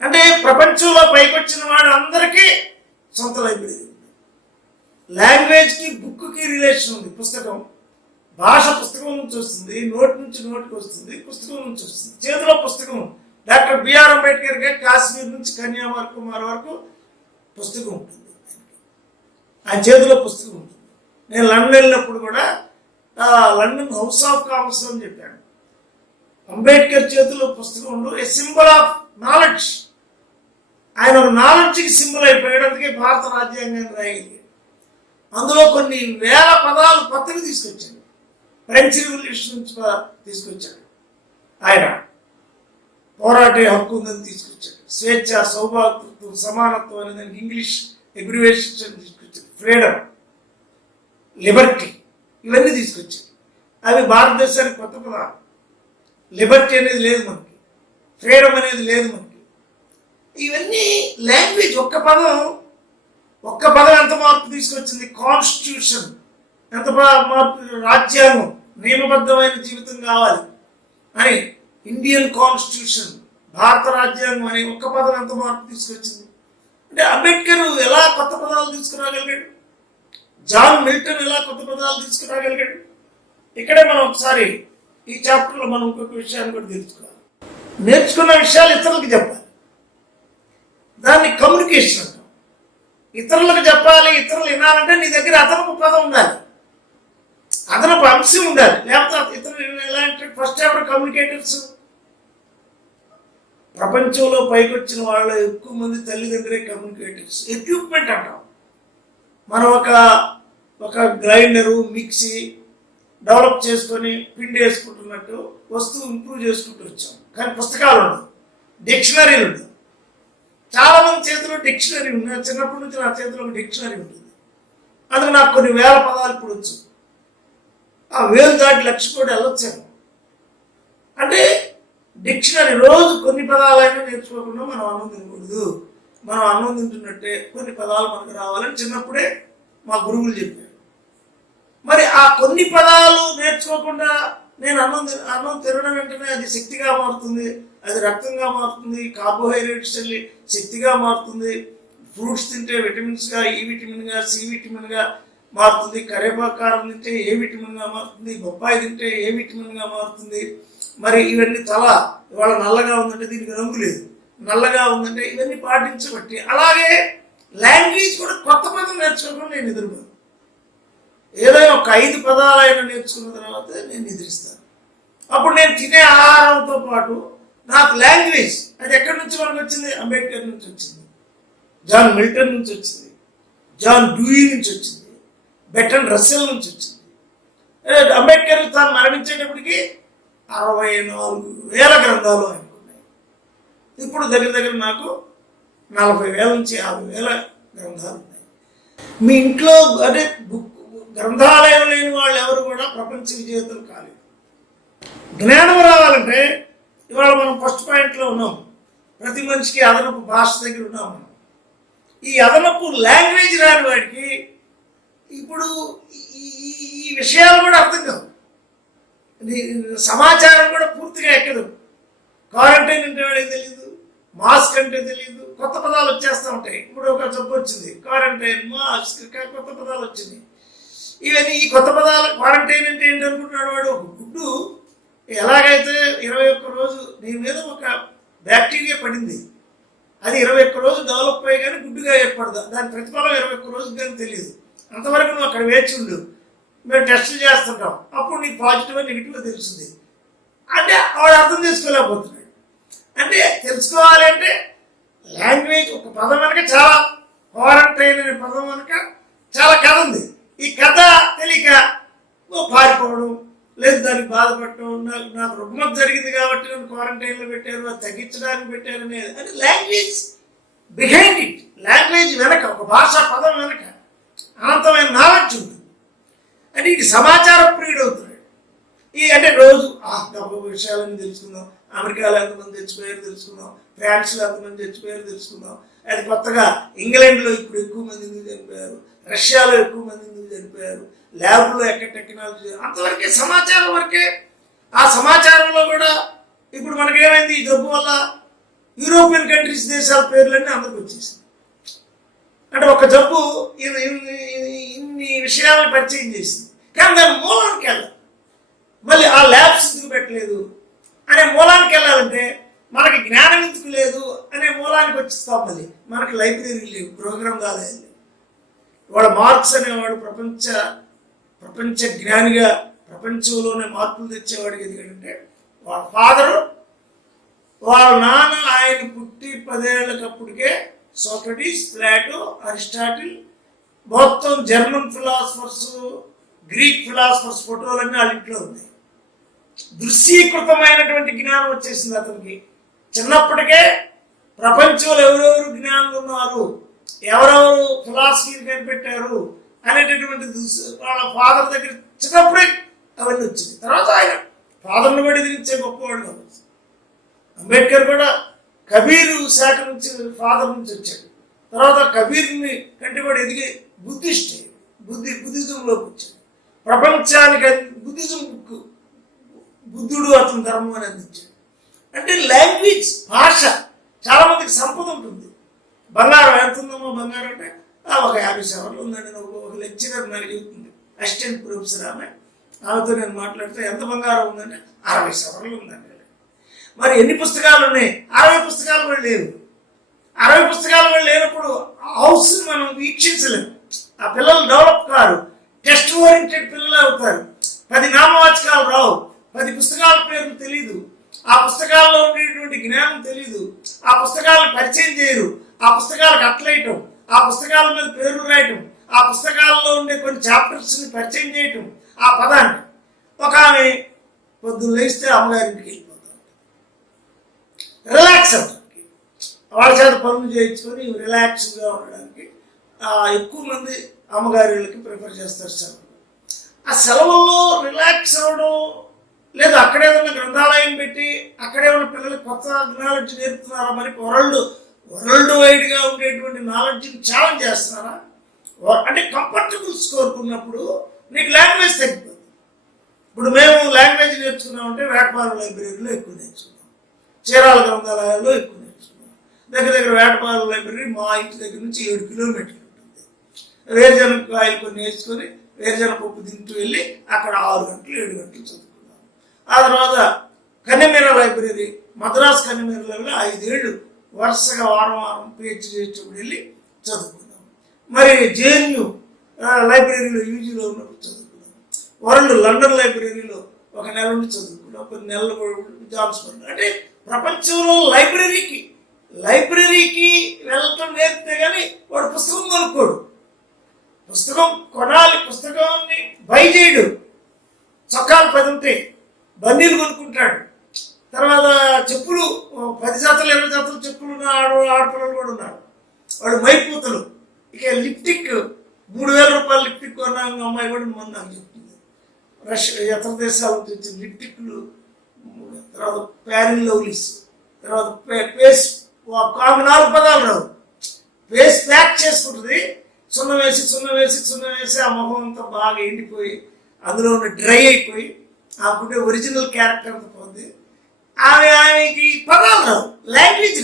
అంటే ప్రపంచంలో పైకొచ్చిన వాడు అందరికీ సొంత లైబ్రరీ ఉంది. లాంగ్వేజ్కి బుక్కి రిలేషన్ ఉంది. భాష పుస్తకం నుంచి వస్తుంది, నోటి నుంచి నోటికి వస్తుంది, పుస్తకం నుంచి వస్తుంది. చేతిలో పుస్తకం. డాక్టర్ బిఆర్ అంబేద్కర్ గారి కాశ్మీర్ నుంచి కన్యాకుమారి వరకు పుస్తకం ఉంటుంది. ఆయన చేతిలో పుస్తకం ఉంటుంది. నేను లండన్ వెళ్ళినప్పుడు కూడా లండన్ హౌస్ ఆఫ్ కామర్స్ అని చెప్పాను. అంబేద్కర్ చేతిలో పుస్తకం ఉండు, ఏ సింబల్ ఆఫ్ నాలెడ్జ్. ఆయన ఒక నాలెడ్జ్కి సింబల్ అయిపోయాడు. అందుకే భారత రాజ్యాంగాన్ని రాయగలిగాడు. అందులో కొన్ని వేల పదాలు కొత్తగా తీసుకొచ్చాడు. ఫ్రెంచ్ రెవల్యూషన్ నుంచి తీసుకొచ్చాడు. ఆయన పోరాటే హక్కు ఉందని తీసుకొచ్చాడు. స్వేచ్ఛ, సౌభాతృత్వం, సమానత్వం అనే దానికి ఇంగ్లీష్ అబ్రివేషన్ తీసుకొచ్చాడు. ఫ్రీడమ్, లిబర్టీ, ఇవన్నీ తీసుకొచ్చాడు. అవి భారతదేశానికి కొత్త పదాలు. లిబర్టీ అనేది లేదు మనకి, ఫ్రీడమ్ అనేది లేదు మనకి. ఇవన్నీ లాంగ్వేజ్. ఒక్క పదం ఎంత మార్పు తీసుకొచ్చింది? కాన్స్టిట్యూషన్ ఎంత మార్పు, రాజ్యాంగం, నియమబద్ధమైన జీవితం కావాలి అని ఇండియన్ కాన్స్టిట్యూషన్, భారత రాజ్యాంగం అనే ఒక్క పదం ఎంత మార్పు తీసుకొచ్చింది. అంటే అంబేద్కర్ ఎలా కొత్త పదాలు తీసుకురాగలిగాడు, జాన్ మిల్టన్ ఎలా కొత్త పదాలు తీసుకురాగలిగాడు. ఇక్కడే మనం ఒకసారి ఈ చాప్టర్లో మనం ఇంకొక విషయాన్ని కూడా తెలుసుకోవాలి. నేర్చుకున్న విషయాలు ఇతరులకు చెప్పాలి, దాన్ని కమ్యూనికేషన్ అంటాం. ఇతరులకు చెప్పాలి, ఇతరులు వినాలంటే నీ దగ్గర అదనపు పదం ఉండాలి, అదనపు అంశం ఉండాలి. లేకపోతే ఇతరులు ఎలా అంటే ఫస్ట్ ఎవరు కమ్యూనికేటర్స్. ప్రపంచంలో పైకి వచ్చిన వాళ్ళు ఎక్కువ మంది తల్లిదండ్రులే కమ్యూనికేటర్స్. ఎక్విప్మెంట్ అంటాం మనం. ఒక గ్రైండరు, మిక్సీ డెవలప్ చేసుకొని పిండి వేసుకుంటున్నట్టు వస్తువు ఇంప్రూవ్ చేసుకుంటూ వచ్చాం. కానీ పుస్తకాలు ఉండవు, డిక్షనరీలు ఉండవు. చాలామంది చేతిలో డిక్షనరీ ఉంది. చిన్నప్పటి నుంచి నా చేతిలో ఒక డిక్షనరీ ఉంటుంది. అందుకు నాకు కొన్ని వేల పదాలు ఇప్పుడు వచ్చు. ఆ వేలు దాటి లక్ష కూడా వెళ్ళొచ్చాను. అంటే డిక్షనరీ రోజు కొన్ని పదాలైనా నేర్చుకోకుండా మనం అన్నం తినకూడదు. మనం అన్నం తింటున్నట్టే కొన్ని పదాలు మనకు రావాలని చిన్నప్పుడే మా గురువులు చెప్పారు. మరి ఆ కొన్ని పదాలు నేర్చుకోకుండా నేను అన్నం తినడం వెంటనే అది శక్తిగా మారుతుంది, అది రక్తంగా మారుతుంది, కార్బోహైడ్రేట్స్ వెళ్ళి శక్తిగా మారుతుంది, ఫ్రూట్స్ తింటే విటమిన్స్గా ఈ విటమిన్గా సి విటమిన్గా మారుతుంది, కరివేపాకారం తింటే ఏ విటమిన్గా మారుతుంది, బొప్పాయి తింటే ఏ విటమిన్గా మారుతుంది. మరి ఇవన్నీ చాలా ఇవాళ నల్లగా ఉందంటే దీనికి రంగు లేదు, నల్లగా ఉందంటే ఇవన్నీ పాటించబట్టి. అలాగే లాంగ్వేజ్ కూడా కొత్త పదం నేర్చుకోకుండా నేను ఎదురుపోను. ఏదైనా ఒక 5 పదాలైనా నేర్చుకున్న తర్వాత నేను ఎదిరిస్తాను. అప్పుడు నేను తినే ఆహారంతో పాటు నాకు లాంగ్వేజ్ అది ఎక్కడి నుంచి మనకు వచ్చింది? అంబేద్కర్ నుంచి వచ్చింది, జాన్ మిల్టన్ నుంచి వచ్చింది, జాన్ డ్యూయి నుంచి వచ్చింది, బెర్ట్రాండ్ రస్సెల్ నుంచి వచ్చింది. అంబేద్కర్ తాను మరణించేటప్పటికి 64,000 గ్రంథాలు అనుకున్నాయి. ఇప్పుడు దగ్గర దగ్గర నాకు 40,000 నుంచి 50,000 గ్రంథాలు ఉన్నాయి. మీ ఇంట్లో అదే గ్రంథాలయం లేని వాళ్ళు ఎవరు కూడా ప్రపంచ విజేతలు కాలేదు. జ్ఞానం రావాలంటే ఇవాళ మనం ఫస్ట్ పాయింట్లో ఉన్నాం. ప్రతి మనిషికి అదనపు భాష దగ్గర ఉన్నాం మనం. ఈ అదనపు లాంగ్వేజ్ రాని వాడికి ఇప్పుడు ఈ విషయాలు కూడా అర్థం కావు, సమాచారం కూడా పూర్తిగా ఎక్కదు. క్వారంటైన్ అంటే వాడికి తెలియదు, మాస్క్ అంటే తెలియదు, కొత్త పదాలు వచ్చేస్తూ ఉంటాయి. ఇప్పుడు ఒక జబ్బు వచ్చింది, క్వారంటైన్, మాస్క్, కొత్త పదాలు వచ్చింది. ఇవన్నీ ఈ కొత్త పదాలు. క్వారంటైన్ అంటే ఏంటి అనుకుంటున్నాడు వాడు. ఒక గుడ్డు ఎలాగైతే 21 రోజు నీ మీద ఒక బ్యాక్టీరియా పడింది, అది 21 రోజు డెవలప్ అయ్యి కానీ గుడ్డుగా ఏర్పడదు. దాని ప్రతిఫలం 21 రోజు కానీ తెలియదు. అంతవరకు నువ్వు అక్కడ వేచి ఉండు, మేము టెస్టులు చేస్తుంటాం, అప్పుడు నీకు పాజిటివ్ నెగిటివ్ తెలుస్తుంది. అంటే వాడు అర్థం చేసుకోలేకపోతున్నాడు. అంటే తెలుసుకోవాలి అంటే లాంగ్వేజ్ ఒక పదం వెనక చాలా, క్వారంటైన్ అనే పదం వెనక చాలా కథ ఉంది. ఈ కథ తెలియక పారిపోవడం, లేదు దానికి బాధపడటం, నాకు రుగ్మత జరిగింది కాబట్టి నన్ను క్వారంటైన్లో పెట్టారు, అది తగ్గించడానికి పెట్టారు అనేది. అంటే లాంగ్వేజ్ బిహైండ్ ఇట్, లాంగ్వేజ్ వెనక ఒక భాషా పదం వెనక అనంతమైన నాలెడ్జ్ ఉంటుంది. అంటే ఇది సమాచార ప్రియుడు అవుతున్నాడు. అంటే రోజు గొప్ప విషయాలని తెలుసుకుందాం, అమెరికాలో ఎంతమంది చచ్చిపోయారు తెలుసుకుందాం, ఫ్రాన్స్లో ఎంతమంది చచ్చిపోయారు తెలుసుకుందాం. అది కొత్తగా ఇంగ్లాండ్లో ఇప్పుడు ఎక్కువ మంది ఎందుకు చనిపోయారు, రష్యాలో ఎక్కువ మంది ఎందుకు చనిపోయారు, ల్యాబ్లో ఎక్కడ టెక్నాలజీ, అంతవరకే సమాచారం వరకే. ఆ సమాచారంలో కూడా ఇప్పుడు మనకేమైంది, ఈ జబ్బు వల్ల యూరోపియన్ కంట్రీస్ దేశాల పేర్లన్నీ అందరికి వచ్చేసింది. అంటే ఒక జబ్బు ఇన్ని విషయాలను పరిచయం చేసింది. కానీ దాని మూలానికి వెళ్ళాలి. మళ్ళీ ఆ ల్యాబ్స్ ఎందుకు పెట్టలేదు అనే మూలానికి వెళ్ళాలంటే మనకి జ్ఞానం ఎందుకు లేదు అనే మూలానికి వచ్చిస్తాం. మళ్ళీ మనకి లైబ్రరీ లేవు, ప్రోగ్రామ్ కాలేదు. వాడు మార్క్స్ అనేవాడు ప్రపంచ జ్ఞానిగా, ప్రపంచంలోనే మార్పులు తెచ్చేవాడికి ఎదిగాడంటే వాళ్ళ ఫాదరు, వాళ్ళ నాన్న ఆయన పుట్టి 10 ఏళ్ళకప్పటికే సోక్రటీస్, ప్లాటో, అరిస్టాటిల్, మొత్తం జర్మన్ ఫిలాసఫర్స్, గ్రీక్ ఫిలాసఫర్స్ ఫోటోలన్నీ వాళ్ళ ఇంట్లో ఉన్నాయి. దృశ్యీకృతమైనటువంటి జ్ఞానం వచ్చేసింది అతనికి. చిన్నప్పటికే ప్రపంచంలో ఎవరెవరు జ్ఞానులు ఉన్నారు, ఎవరెవరు ఫిలాసఫీని కనిపెట్టారు అనేటటువంటి వాళ్ళ ఫాదర్ దగ్గర చిన్నప్పుడే అవన్నీ వచ్చింది. తర్వాత ఆయన ఫాదర్ని కూడా ఎదిరించే గొప్పవాడు కావచ్చు. అంబేద్కర్ కూడా కబీరు శాఖ నుంచి, ఫాదర్ నుంచి వచ్చాడు. తర్వాత కబీర్ని కంటే కూడా ఎదిగి బుద్ధిజంలోకి వచ్చాడు. ప్రపంచానికి బుద్ధిజం బుద్ధుడు అతని ధర్మం అని అందించాడు. అంటే లాంగ్వేజ్, భాష. చాలా మందికి సంపద ఉంటుంది. బంగారం ఎంత ఉందమ్మో బంగారం అంటే ఒక 50 సవర్లు ఉందండి. ఒక లెక్చరర్ నాకు చెబుతుంది, అసిస్టెంట్ ప్రొఫెసర్ ఆమెతో నేను మాట్లాడితే ఎంత బంగారం ఉందంటే 60 సవర్లు ఉందండి. మరి ఎన్ని పుస్తకాలు ఉన్నాయి? 60 పుస్తకాలు కూడా లేవు. 60 పుస్తకాలు కూడా లేనప్పుడు హౌస్ని మనం వీక్షించలేము. ఆ పిల్లలు డెవలప్ కారు, టెస్ట్ ఓరియంటెడ్ పిల్లలు అవుతారు. 10 నామవాచకాలు రావు, 10 పుస్తకాల పేర్లు తెలీదు, ఆ పుస్తకాల్లో ఉండేటువంటి జ్ఞానం తెలీదు, ఆ పుస్తకాలను పరిచయం చేయరు, ఆ పుస్తకాలకు అట్లేయటం, ఆ పుస్తకాల మీద పేర్లు రాయటం, ఆ పుస్తకాల్లో ఉండే కొన్ని చాప్టర్స్ని పరిచయం చేయటం, ఆ పదాన్ని. ఒక ఆమె పొద్దున్న లేస్తే అమ్మగారింటికి వెళ్ళిపోతాం, రిలాక్స్ అవడానికి, వాళ్ళ చేత పనులు చేయించుకొని రిలాక్స్గా ఉండడానికి ఎక్కువ మంది అమ్మగారికి ప్రిఫర్ చేస్తారు సెలవులు. ఆ సెలవుల్లో రిలాక్స్ అవ్వడం, లేదా అక్కడేదన్నా గ్రంథాలయం పెట్టి అక్కడేమన్నా పిల్లలకి కొత్త నాలెడ్జ్ నేర్పుతున్నారా, మరి వరల్డ్ వైడ్గా ఉండేటువంటి నాలెడ్జ్ని ఛాలెంజ్ చేస్తున్నారా? అంటే కంఫర్టబుల్స్ కోరుకున్నప్పుడు నీకు లాంగ్వేజ్ తగ్గిపోతుంది. ఇప్పుడు మేము లాంగ్వేజ్ నేర్చుకున్నామంటే వేటపాలెం లైబ్రరీలో ఎక్కువ నేర్చుకున్నాం, చీరాల గ్రంథాలయాల్లో ఎక్కువ నేర్చుకున్నాం. దగ్గర వేటపాలెం లైబ్రరీ మా ఇంటి దగ్గర నుంచి 7 కిలోమీటర్లు ఉంటుంది. వేరుజనకాయలు కొన్ని నేర్చుకొని వేరుజనపప్పు తింటూ వెళ్ళి అక్కడ 6 గంటలు 7 గంటలు చదువుకున్నాం. ఆ తర్వాత కన్నెమీర లైబ్రరీ, మద్రాసు కన్నెమీర లైబ్రరీ 5 ఏళ్ళు వరుసగా వారం పిహెచ్డి చేసేటప్పుడు వెళ్ళి చదువుకున్నాం. మరి జేఎన్యూ లైబ్రరీలో యూజీలో ఉన్నప్పుడు చదువుకున్నాం. లండన్ లైబ్రరీలో 1 నెల నుండి చదువుకున్నాం, కొన్ని నెలలు జాబ్స్బర్గ్. అంటే ప్రపంచంలో లైబ్రరీకి వెళ్ళటం నేర్పితే కానీ వాడు పుస్తకం కొనుక్కోడు. పుస్తకం కొనాలి, పుస్తకాన్ని బై చేయడు. చొక్కాలు 10 ఉంటాయి, బన్నీలు కొనుక్కుంటాడు. తర్వాత చెప్పులు 10 జతలు 20 జతలు చెప్పులు ఉన్న ఆడపిల్లలు కూడా ఉన్నారు. వాడు మైపూతలు. ఇక లిప్టిక్ 3000 రూపాయల లిప్టిక్ కొన్న అమ్మాయి కూడా మొన్న నాకు చెప్తుంది. ఇతర దేశాల నుంచి వచ్చిన లిప్టిక్లు, తర్వాత ప్యారిన్ లవ్లీస్, తర్వాత పేస్ట్, ఆమె 4 పదాలు రావు. పేస్ట్ ప్యాక్ చేసుకుంటుంది, సున్నం వేసి ఆ మొహం అంతా బాగా ఎండిపోయి అందులో ఉన్న డ్రై అయిపోయి ఆమెకుంటే ఒరిజినల్ క్యారెక్టర్ అంతా పోతుంది. ఆమెకి పదాలు రావు, లాంగ్వేజ్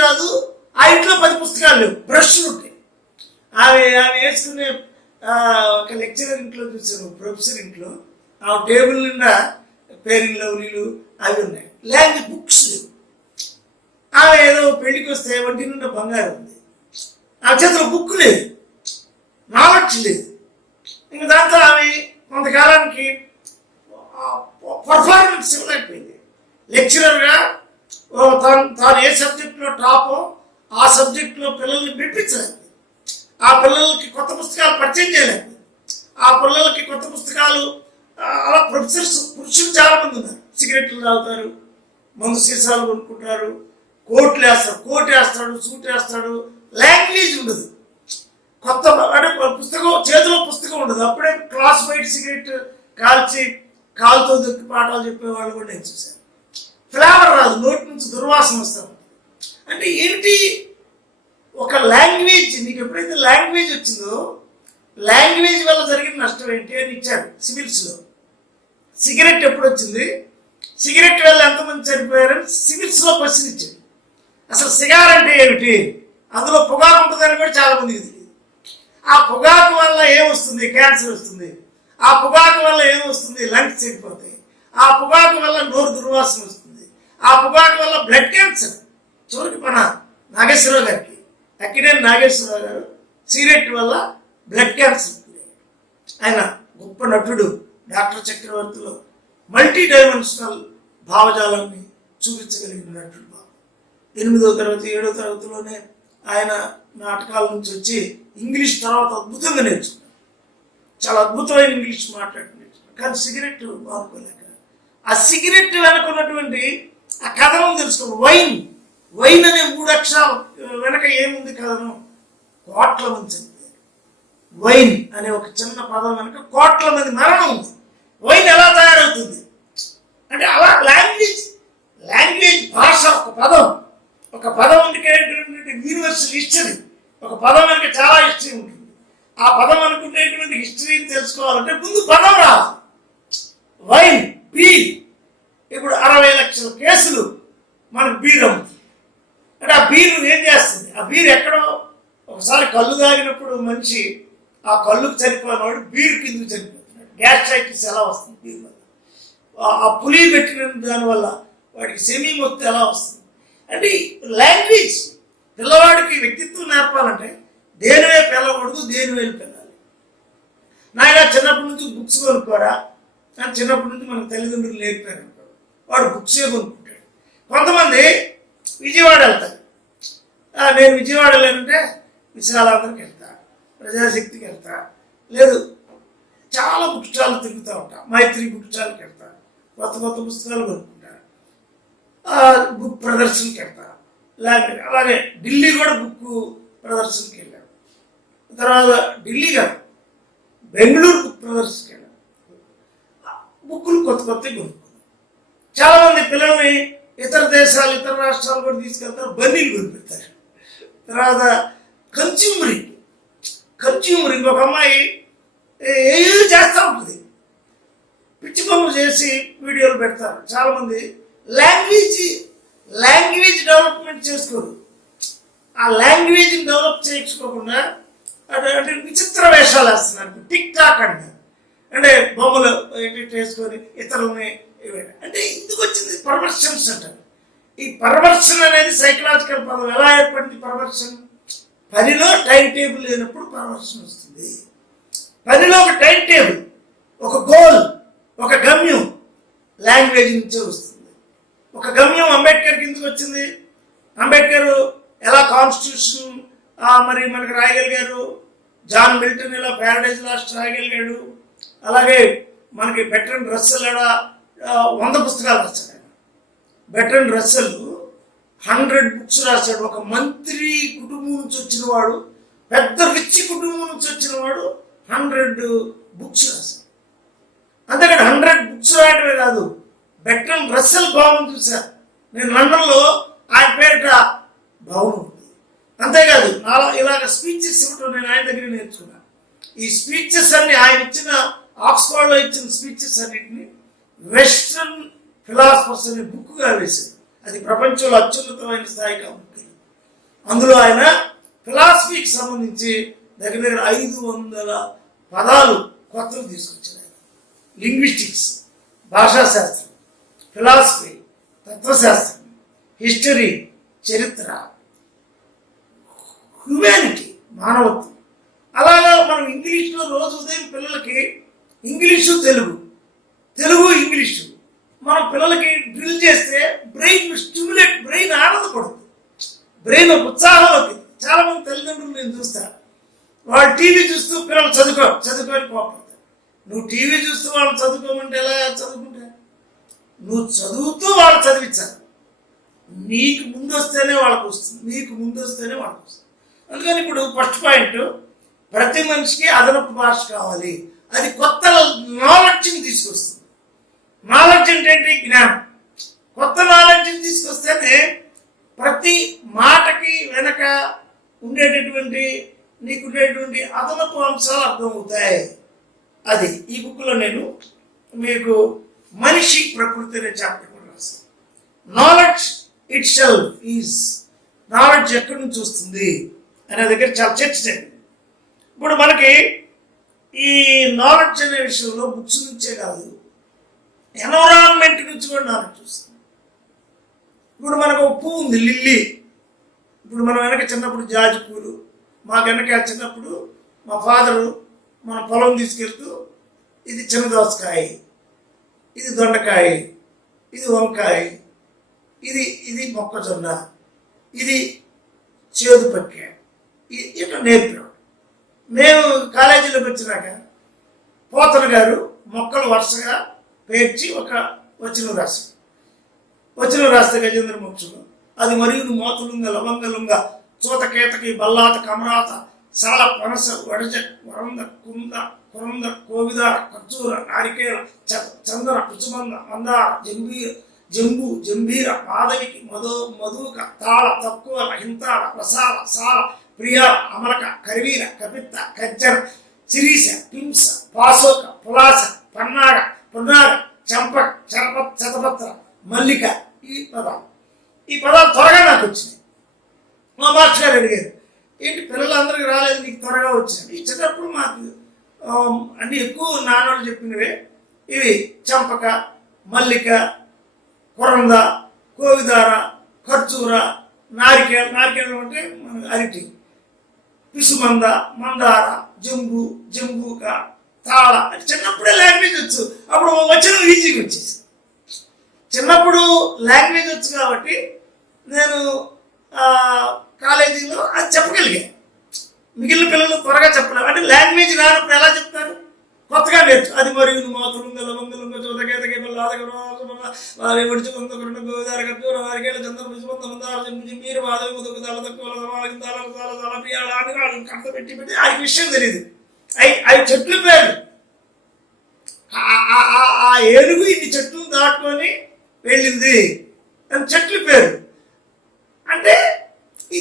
రాదు. ఆ ఇంట్లో 10 పుస్తకాలు లేవు, బ్రష్లు ఉంటాయి. ఆమె వేసుకునే ఒక లెక్చరర్ ఇంట్లో చూసాను, ప్రొఫెసర్ ఇంట్లో ఆ టేబుల్ నిండా పేరింగ్ లవ్లీలు అవి ఉన్నాయి, లాంగ్వేజ్ బుక్స్ లేవు. ఆమె ఏదో పెళ్లికి వస్తే ఒంటి నిండా బంగారం ఉంది, ఆ చేతిలో బుక్ లేదు, నాలెడ్జ్ లేదు. ఇంకా దాంతో ఆమె కొంతకాలానికి పర్ఫార్మెన్స్ ఇవ్వలేకపోయింది. లెక్చరర్గా తాను ఏ సబ్జెక్టులో టాపో ఆ సబ్జెక్టులో పిల్లల్ని మెప్పించలేకపోయింది. ఆ పిల్లలకి కొత్త పుస్తకాలు పరిచయం చేయలేకపోయింది. ఆ పిల్లలకి కొత్త పుస్తకాలు అలా ప్రొఫెసర్స్ పురుషులు చాలామంది ఉన్నారు. సిగరెట్లు తాగుతారు, మందు సీసాలు కొనుక్కుంటారు, కోట్ వేస్తాడు, సూట్ వేస్తాడు. లాంగ్వేజ్ ఉండదు. కొత్త అంటే చేతిలో పుస్తకం ఉండదు. అప్పుడే క్లాస్ బయట సిగరెట్ కాల్చి కాలుతో దొరికి పాఠాలు చెప్పేవాళ్ళు కూడా నేను చూశాను. ఫ్లేవర్ రాదు, నోటి నుంచి దుర్వాసన వస్తాం. అంటే ఏంటి, ఒక లాంగ్వేజ్, నీకు ఎప్పుడైతే లాంగ్వేజ్ వచ్చిందో లాంగ్వేజ్ వల్ల జరిగిన నష్టం ఏంటి అని ఇచ్చాడు సివిల్స్లో. సిగరెట్ ఎప్పుడు వచ్చింది, సిగరెట్ వల్ల ఎంతమంది చనిపోయారని సివిల్స్లో క్వశ్చన్ ఇచ్చాడు. అసలు సిగార్ అంటే ఏమిటి, అందులో పొగాకు ఉంటుందని కూడా చాలా మందికి తెలియదు. ఆ పొగాకు వల్ల ఏమొస్తుంది, క్యాన్సర్ వస్తుంది. ఆ పొగాకు వల్ల ఏమొస్తుంది, లంగ్స్ చెడిపోతాయి. ఆ పొగాకు వల్ల నోరు దుర్వాసన వస్తుంది. ఆ పొగాకు వల్ల బ్లడ్ క్యాన్సర్. చివరికి నాగేశ్వరరావు గారికి, అక్కినేని నాగేశ్వరరావు గారు సిగరెట్ వల్ల బ్లడ్ క్యాన్సర్. ఆయన గొప్ప నటుడు, డాక్టర్ చక్రవర్తిలో మల్టీ డైమెన్షనల్ భావజాలాన్ని చూపించగలిగిన నటుడు బాబు. 8వ తరగతి 7వ తరగతిలోనే ఆయన నాటకాల నుంచి వచ్చి ఇంగ్లీష్ తర్వాత అద్భుతంగా నేర్చుకున్నాడు. చాలా అద్భుతమైన ఇంగ్లీష్ మాట్లాడుతున్నాడు. కానీ సిగరెట్ మానుకోలేక ఆ సిగరెట్ వెనకున్నటువంటి ఆ కథనం తెలుసుకోండి. వైన్ అనే 3 అక్షరాలు వెనక ఏముంది కథనం, కోట్ల మంది చనిపోయారు. వైన్ అనే ఒక చిన్న పదం వెనక కోట్ల మంది మరణం ఉంది. వైన్ ఎలా తయారవుతుంది అంటే అలా లాంగ్వేజ్ భాష, ఒక పదం ఉండేటువంటి యూనివర్సల్ హిస్టరీ. ఒక పదం వెనక చాలా హిస్టరీ ఉంటుంది. ఆ పదం అనుకునేటువంటి హిస్టరీని తెలుసుకోవాలంటే ముందు పదం రావాలి. Wine, beer. ఇప్పుడు 60 లక్షల మనకు బీర్ అమ్ముతుంది. అంటే ఆ బీరు ఏం చేస్తుంది? ఆ బీరు ఎక్కడో ఒకసారి కళ్ళు తాగినప్పుడు మనిషి ఆ కళ్ళుకు చనిపోయినవాడు బీరు కిందకు చనిపోతున్నాడు. గ్యాస్ట్రైటిస్ ఎలా వస్తుంది బీరు వల్ల? ఆ పులి పెట్టిన దానివల్ల వాడికి సెమీ మొత్తం ఎలా వస్తుంది? అంటే లాంగ్వేజ్ పిల్లవాడికి వ్యక్తిత్వం నేర్పాలంటే దేని వైపు వెళ్ళకూడదు, దేని వైపు వెళ్ళాలి. నాయన చిన్నప్పటి నుంచి బుక్స్ కొనుక్కోరా అని చిన్నప్పటి నుంచి మనకు తల్లిదండ్రులు నేర్పారు అనుకో, వాడు బుక్సే కొనుక్కుంటాడు. కొంతమంది విజయవాడ వెళ్తారు. నేను విజయవాడ లేనంటే విశాలాంధ్రకి వెళ్తా, ప్రజాశక్తికి వెళ్తా, లేదు చాలా బుక్ స్టాల్ తిరుగుతూ ఉంటా, మైత్రి బుక్ స్టాల్కి వెళ్తా, కొత్త కొత్త పుస్తకాలు కొనుక్కుంటా, బుక్ ప్రదర్శనకి వెళ్తా. అలాగే ఢిల్లీ కూడా బుక్ ప్రదర్శనకి వెళ్ళాను. తర్వాత ఢిల్లీ కాదు, బెంగళూరు బుక్ ప్రదర్శనకి వెళ్ళాను. బుక్కులు కొత్త కొత్తవి కొనుక్కున్నాను. చాలామంది పిల్లల్ని ఇతర దేశాలు, ఇతర రాష్ట్రాలు కూడా తీసుకెళ్తారు, బన్నీలు కొనిపెడతారు. తర్వాత కన్స్యూమరింగ్ ఒక అమ్మాయి ఏదో చేస్తూ ఉంటుంది, పిచ్చి పనులు చేసి వీడియోలు పెడతారు. చాలామంది లాంగ్వేజ్ డెవలప్మెంట్ చేసుకోరు. ఆ లాంగ్వేజ్ని డెవలప్ చేసుకోకుండా అంటే విచిత్ర వేషాలు వేస్తున్నారు. టిక్ టాక్ అంటారు, అంటే బొమ్మలు ఎడిట్ చేసుకొని ఇతరులని అంటే ఎందుకు వచ్చింది పర్వర్షన్స్ అంటారు. ఈ పర్వర్షన్ అనేది సైకలాజికల్ పదం. ఎలా ఏర్పడింది పర్వర్షన్? పనిలో టైం టేబుల్ లేనప్పుడు పర్వర్షన్ వస్తుంది. పనిలో ఒక టైం టేబుల్, ఒక గోల్, ఒక గమ్యం లాంగ్వేజ్ నుంచే వస్తుంది. ఒక గమ్యం అంబేద్కర్కి ఎందుకు వచ్చింది? అంబేద్కర్ ఎలా కాన్స్టిట్యూషన్ మరి మనకు రాయగలిగారు, జాన్ మిల్టన్ ఎలా ప్యారడైజ్ లాస్ట్ రాయగలిగాడు, అలాగే మనకి బెర్ట్రాండ్ రస్సెల్ ఎలా 100 పుస్తకాలు రాశాడు. బెర్ట్రాండ్ రస్సెల్ 100 బుక్స్ రాశాడు. ఒక మంత్రి కుటుంబం నుంచి వచ్చిన వాడు, పెద్ద రిచ్ కుటుంబం నుంచి వచ్చిన వాడు 100 బుక్స్ రాశాడు. అంతేకాదు 100 బుక్స్ రాయడమే కాదు, బెర్ట్రాండ్ రస్సెల్ భవనం చూశారు. నేను లండన్లో ఆయన పేరిట భవనం ఉంది. అంతేకాదు ఇలాగ స్పీచెస్ ఇవ్వటం నేను ఆయన దగ్గర నేర్చుకున్నాను. ఈ స్పీచెస్ అన్ని ఆయన ఇచ్చిన ఆక్స్ఫర్డ్లో ఇచ్చిన స్పీచెస్ అన్నింటినీ వెస్ట్రన్ ఫిలాసఫర్స్ అనే బుక్గా వేశారు. అది ప్రపంచంలో అత్యున్నతమైన స్థాయిగా ఉంటుంది. అందులో ఆయన ఫిలాసఫీకి సంబంధించి దగ్గర దగ్గర 500 పదాలు కొత్తలు తీసుకొచ్చారు. లింగ్విస్టిక్స్, భాషాశాస్త్రం, ఫిలాసఫీ, తత్వశాస్త్రం, హిస్టరీ, చరిత్ర, హ్యుమానిటీ, మానవత్వం. అలాగా మనం ఇంగ్లీష్లో రోజు ఉదయం పిల్లలకి ఇంగ్లీషు తెలుగు ఇంగ్లీషు మనం పిల్లలకి డ్రిల్ చేస్తే బ్రెయిన్ స్టిమ్యులేట్, బ్రెయిన్ ఆనందపడుతుంది, బ్రెయిన్ ఉత్సాహంలోకి. చాలామంది తల్లిదండ్రులు నేను చూస్తాను, వాళ్ళు టీవీ చూస్తూ పిల్లలు చదువుకొని కోపడతారు. నువ్వు టీవీ చూస్తూ వాళ్ళు చదువుకోమంటే ఎలా చదువుకుంటారు? నువ్వు చదువుతూ వాళ్ళు చదివించాలి. నీకు ముందు వస్తేనే వాళ్ళకు వస్తుంది. అందుకని ఇప్పుడు ఫస్ట్ పాయింట్, ప్రతి మనిషికి అదనపు భాష కావాలి. అది కొత్త నాలెడ్జ్ని తీసుకొస్తుంది. నాలెడ్జ్ అంటే ఏంటి? జ్ఞానం. కొత్త నాలెడ్జ్ని తీసుకొస్తేనే ప్రతి మాటకి వెనక నీకుండేటువంటి అదనపు అంశాలు అర్థమవుతాయి. అది ఈ బుక్లో నేను మీకు మనిషి ప్రకృతి అనే చాప్టర్ కూడా రాస్తాను. Knowledge it self is, knowledge ఎక్కడి నుంచి వస్తుంది అనే దగ్గర చాలా చర్చ జరిగింది. ఇప్పుడు మనకి ఈ నాలెడ్జ్ అనే విషయంలో బుక్స్ నుంచే కాదు, ఎన్విరాన్మెంట్ నుంచి కూడా నాలెడ్జ్ వస్తుంది. ఇప్పుడు మనకు ఒక పువ్వు ఉంది, లిల్లీ. ఇప్పుడు మనం వెనక చిన్నప్పుడు జాజి పూలు, మా వెనక చిన్నప్పుడు మా ఫాదరు మన పొలం తీసుకెళ్తూ ఇది చిన్న దోసకాయ, ఇది దొండకాయ, ఇది వంకాయ, ఇది మొక్కజొన్న, ఇది చేదు పక్కే, ఇట్లా నేర్పాడు. మేము కాలేజీలోకి వచ్చినాక పోతన గారు మొక్కలు వరుసగా పేర్చి ఒక వచనం రాస్తే గజేంద్ర మోక్షము అది మరియు మోతలుంగ లవంగలుంగ చూత కేతకి బల్లాత కమరాత సాల పనస వడజ వరంద కుంద కురంద కోవిదార ఖర్జూర నారికేళ చందన పుచ్చమంద మందార జంబు జంభీర మాధవికి మధుక తాళ తక్కువ హింతాళ రసాల సాల ప్రియ అమలక కరివీర కపిత్త కజ్జర శిరీష పింస పాశోక పులాస పున్నాగ చంపక శతపత్ర మల్లిక, ఈ పదాలు. ఈ పదాలు త్వరగా నాకు వచ్చినాయి. మా మాస్టర్ గారు అడిగారు, ఏంటి పిల్లలందరికీ రాలేదు, నీకు త్వరగా వచ్చినాయి. ఇచ్చేటప్పుడు మాకు అన్ని ఎక్కువ నాన్నోళ్ళు చెప్పినవే. ఇవి చంపక, మల్లిక, కొరంద, కోవిదార, ఖర్జూర, నారికేళం అంటే మన అరటి, పిసుమంద, మందార, జంబు, జంబూక, తాళ. చిన్నప్పుడే లాంగ్వేజ్ వచ్చు. అప్పుడు వచ్చిన ఈజీగా వచ్చేసి చిన్నప్పుడు లాంగ్వేజ్ వచ్చు కాబట్టి నేను కాలేజీలో అది చెప్పగలిగాను. మిగిలిన పిల్లలు త్వరగా చెప్పలేము. అంటే లాంగ్వేజ్ రానప్పుడు ఎలా చెప్తారు? కొత్తగా నేర్చు. అది మరియు మాతృంగల మంగళంగ చోదకేతకే పిల్లడుచుకుందొకరుండ గోదార కర్జూర వారికేళ్ళ చంద్ర విశ్వంత మందార మీరు మాధవి ముదుకు తల తక్కువ ప్రియాళ అని కంట పెట్టి ఆ విషయం తెలియదు. అవి చెట్లు పేరు. ఆ ఏనుగు ఇన్ని చెట్లు దాటుకొని వెళ్ళింది అని చెట్లు పేరు. అంటే ఈ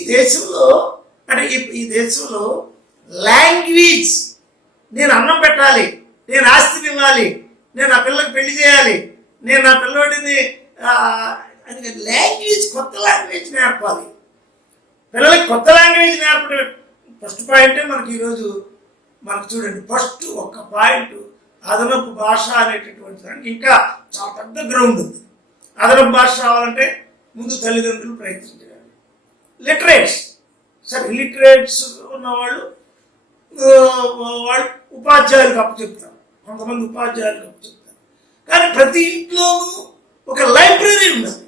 దేశంలో లాంగ్వేజ్, నేను అన్నం పెట్టాలి, నేను ఆస్తిని ఇవ్వాలి, నేను నా పిల్లకి పెళ్లి చేయాలి, నేను నా పిల్లవాడిని అని లాంగ్వేజ్, కొత్త లాంగ్వేజ్ నేర్పాలి. పిల్లలకి కొత్త లాంగ్వేజ్ నేర్పడం ఫస్ట్ పాయింటే మనకి ఈరోజు మనకు చూడండి. ఫస్ట్ ఒక పాయింట్ అదనపు భాష అనేటటువంటి దానికి ఇంకా చాలా పెద్ద గ్రౌండ్ ఉంది. అదనపు భాష రావాలంటే ముందు తల్లిదండ్రులు ప్రయత్నం చేయాలి. లిటరేట్స్, సరే ఇల్లిటరేట్స్ ఉన్నవాళ్ళు వాళ్ళు ఉపాధ్యాయులకు అప్పచెప్తారు, కొంతమంది ఉపాధ్యాయులకు అప్పచెప్తారు. కానీ ప్రతి ఇంట్లోనూ ఒక లైబ్రరీ ఉండాలి.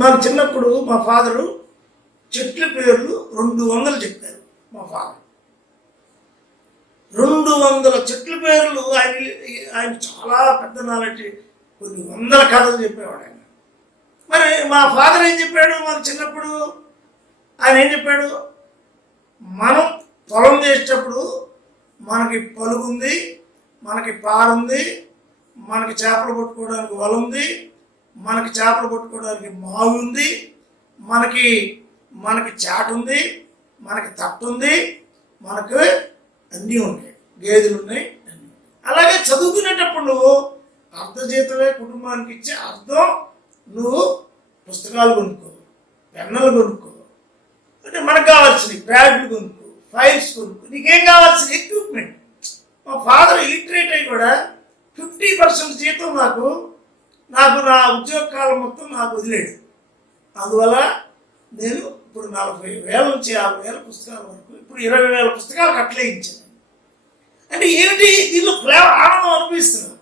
మాకు చిన్నప్పుడు మా ఫాదరు చెట్ల పేర్లు 200 చెప్పారు. మా ఫాదర్ 200 చెట్ల పేర్లు. ఆయన చాలా పెద్ద నాలెడ్జ్, కొన్ని వందల కథలు చెప్పేవాడు ఆయన. మరి మా ఫాదర్ ఏం చెప్పాడు మాకు చిన్నప్పుడు? ఆయన ఏం చెప్పాడు? మనం పొలం చేసేటప్పుడు మనకి పలుగుంది, మనకి పారుంది, మనకి చేపలు పట్టుకోవడానికి వల ఉంది, మనకి చేపలు పట్టుకోవడానికి మావి ఉంది, మనకి చాటు ఉంది, మనకి తట్టు ఉంది, మనకు అన్నీ ఉన్నాయి, గేదెలు ఉన్నాయి, అన్నీ. అలాగే చదువుకునేటప్పుడు నువ్వు అర్ధజీతమే కుటుంబానికి ఇచ్చే అర్థం, నువ్వు పుస్తకాలు కొనుక్కో, పెన్నులు కొనుక్కో, అంటే మనకు కావాల్సినవి ప్యాడ్లు కొనుక్కో, ఫైల్స్ కొనుక్కో, నీకేం కావాల్సిన ఎక్విప్మెంట్. మా ఫాదర్ ఇలిటరేట్ అయ్యి కూడా 50% జీతం నాకు నా ఉద్యోగ కాలం మొత్తం నాకు వదిలేడు. అందువల్ల నేను ఇప్పుడు 40,000 నుంచి 50,000 పుస్తకాల వరకు, ఇప్పుడు 20,000 పుస్తకాలకు అట్లే ఇచ్చాను. అంటే ఏమిటి? దీనిలో ఆనందం అనిపిస్తున్నాను.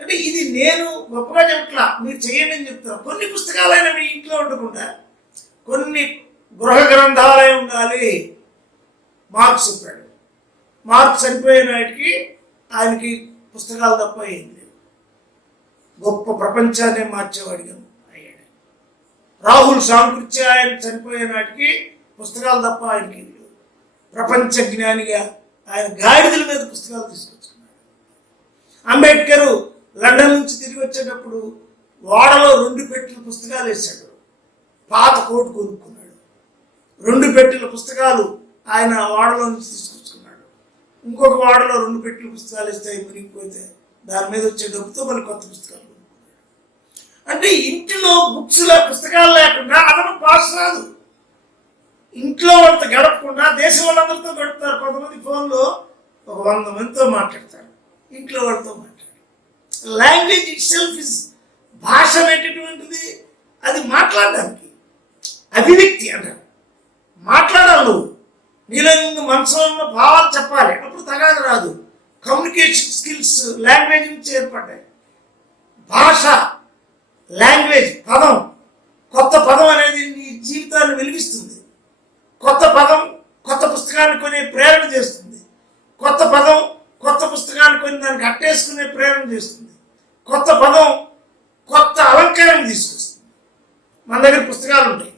అంటే ఇది నేను గొప్పగా చెప్పట్లా, మీరు చేయండి అని చెప్తాను. కొన్ని పుస్తకాలైనా మీ ఇంట్లో ఉండకుండా కొన్ని గృహ గ్రంథాలే ఉండాలి. మార్క్స్ చెప్పాడు. మార్క్స్ చనిపోయిన నాటికి ఆయనకి పుస్తకాలు తప్ప ఏం లేవు. గొప్ప ప్రపంచాన్ని మార్చేవాడిగా అయ్యాడు. రాహుల్ సాంకృత్య ఆయన చనిపోయే నాటికి పుస్తకాలు తప్ప ఆయనకి ఏం లేవు. ప్రపంచ జ్ఞానిగా ఆయన గాడిదల మీద పుస్తకాలు తీసుకొచ్చుకున్నాడు. అంబేద్కర్ లండన్ నుంచి తిరిగి వచ్చేటప్పుడు వాడలో 2 పెట్టెల పుస్తకాలు వేశాడు. పాత కోటు కొనుక్కున్నాడు. 2 పెట్టెల పుస్తకాలు ఆయన వాడలో నుంచి తీసుకొచ్చుకున్నాడు. ఇంకొక వాడలో 2 పెట్టెల పుస్తకాలు ఇస్తాయి, మునిగిపోతే దాని మీద వచ్చే డబ్బుతో మళ్ళీ కొత్త పుస్తకాలు కొనుక్కున్నాడు. అంటే ఇంటిలో బుక్స్లో పుస్తకాలు లేకుండా అదనపు భాష రాదు. ఇంట్లో వాళ్ళతో గడపకుండా దేశం వాళ్ళందరితో గడుపుతారు. కొంతమంది ఫోన్లో ఒక 100 మందితో మాట్లాడతారు, ఇంట్లో వాళ్ళతో మాట్లాడారు. లాంగ్వేజ్ ఇట్ సెల్ఫ్ ఇస్, భాష అనేటటువంటిది అది మాట్లాడడానికి అభివ్యక్తి అంటారు. మాట్లాడాలి, నువ్వు నీలో మనసులో ఉన్న భావాలు చెప్పాలి, అప్పుడు తగాద రాదు. కమ్యూనికేషన్ స్కిల్స్ లాంగ్వేజ్ నుంచి ఏర్పడ్డాయి. భాష, లాంగ్వేజ్, పదం, కొత్త పదం అనేది నీ జీవితాన్ని వెలిగిస్తుంది. కొత్త పదం కొత్త పుస్తకాన్ని కొనే ప్రేరణ చేస్తుంది. కొత్త పదం కొత్త పుస్తకాన్ని కొని దానికి అట్టేసుకునే ప్రేరణ చేస్తుంది. కొత్త పదం కొత్త అలంకరణ తీసుకొస్తుంది. మన దగ్గర పుస్తకాలు ఉంటాయి,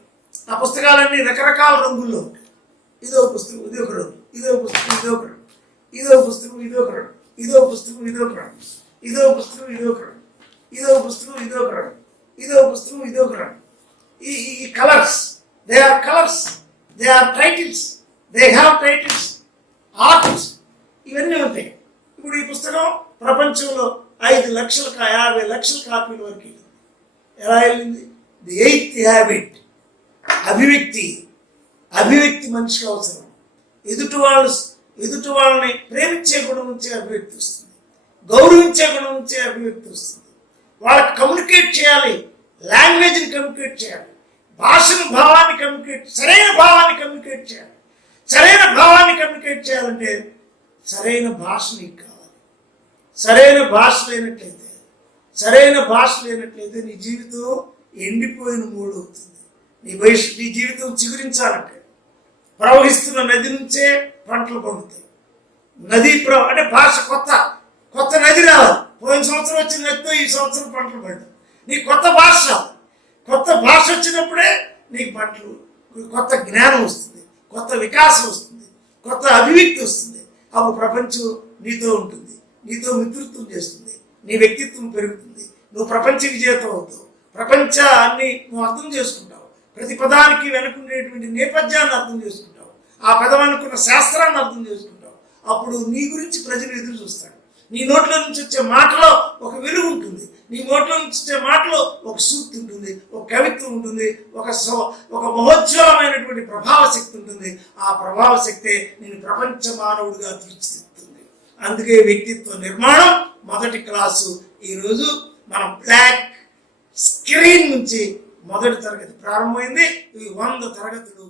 ఆ పుస్తకాలన్నీ రకరకాల రంగుల్లో ఉంటాయి. ఇదో పుస్తకం ఇది ఒక రంగు, ఇదో పుస్తకం ఇది ఒక రంగు, ఇదో పుస్తకం ఇది ఒక రంగు, ఇదో పుస్తకం ఇది ఒక రంగు, ఇదో పుస్తకం ఇది ఒక రంగు, ఇదో పుస్తకం ఇది ఒక రంగు, ఇదో పుస్తకం ఇది ఒక రంగు. ఈ colours, they are colours, they are titles, they have titles, arts, ఇవన్నీ ఉంటాయి. ఇప్పుడు ఈ పుస్తకం ప్రపంచంలో 5 లక్షల 50 లక్షల కాపీల వరకు వెళ్ళింది. ఎలా వెళ్ళింది? The 8th habit అభివ్యక్తి. అభివ్యక్తి మనిషికి అవసరం. ఎదుటి వాళ్ళని ప్రేమించే గుణం నుంచే అభివ్యక్తి వస్తుంది, గౌరవించే గుణం నుంచే అభివ్యక్తి వస్తుంది. వాళ్ళకి కమ్యూనికేట్ చేయాలి, లాంగ్వేజ్ని కమ్యూనికేట్ చేయాలి, భాషను భావాన్ని సరైన భావాన్ని కమ్యూనికేట్ చేయాలి. సరైన భావాన్ని కమ్యూనికేట్ చేయాలంటే సరైన భాష నీకు కావాలి. సరైన భాష లేనట్లయితే నీ జీవితం ఎండిపోయిన మూడు అవుతుంది. నీ జీవితం చిగురించాలంటే ప్రవహిస్తున్న నది నుంచే పంటలు పండుతాయి. అంటే భాష కొత్త నది రావాలి. పోయిన సంవత్సరం వచ్చిన నదితో ఈ సంవత్సరం పంటలు పండు. నీ కొత్త భాష వచ్చినప్పుడే నీకు పంటలు, కొత్త జ్ఞానం వస్తుంది, కొత్త వికాసం వస్తుంది, కొత్త అభివ్యక్తి వస్తుంది. అప్పుడు ప్రపంచం నీతో ఉంటుంది, నీతో మిత్రత్వం చేస్తుంది, నీ వ్యక్తిత్వం పెరుగుతుంది, నువ్వు ప్రపంచ విజేత అవుతావు. ప్రపంచాన్ని నువ్వు అర్థం చేసుకుంటావు, ప్రతి పదానికి వెనుకుండేటువంటి నేపథ్యాన్ని అర్థం చేసుకుంటావు, ఆ పదం అనుకున్న శాస్త్రాన్ని అర్థం చేసుకుంటావు. అప్పుడు నీ గురించి ప్రజలు ఎదురు చూస్తారు. నీ నోట్లో నుంచి వచ్చే మాటలో ఒక వెలుగు ఉంటుంది, నీ నోట్లో నుంచి వచ్చే మాటలో ఒక సూక్తి ఉంటుంది, ఒక కవిత్వం ఉంటుంది, ఒక మహోజ్వలమైనటువంటి ప్రభావ శక్తి ఉంటుంది. ఆ ప్రభావ శక్తే నేను ప్రపంచ మానవుడిగా తీర్చిదిద్దుతుంది. అందుకే వ్యక్తిత్వ నిర్మాణం మొదటి క్లాసు ఈరోజు మన బ్లాక్ స్క్రీన్ నుంచి మొదటి తరగతి ప్రారంభమైంది. ఇవి 100 తరగతులు.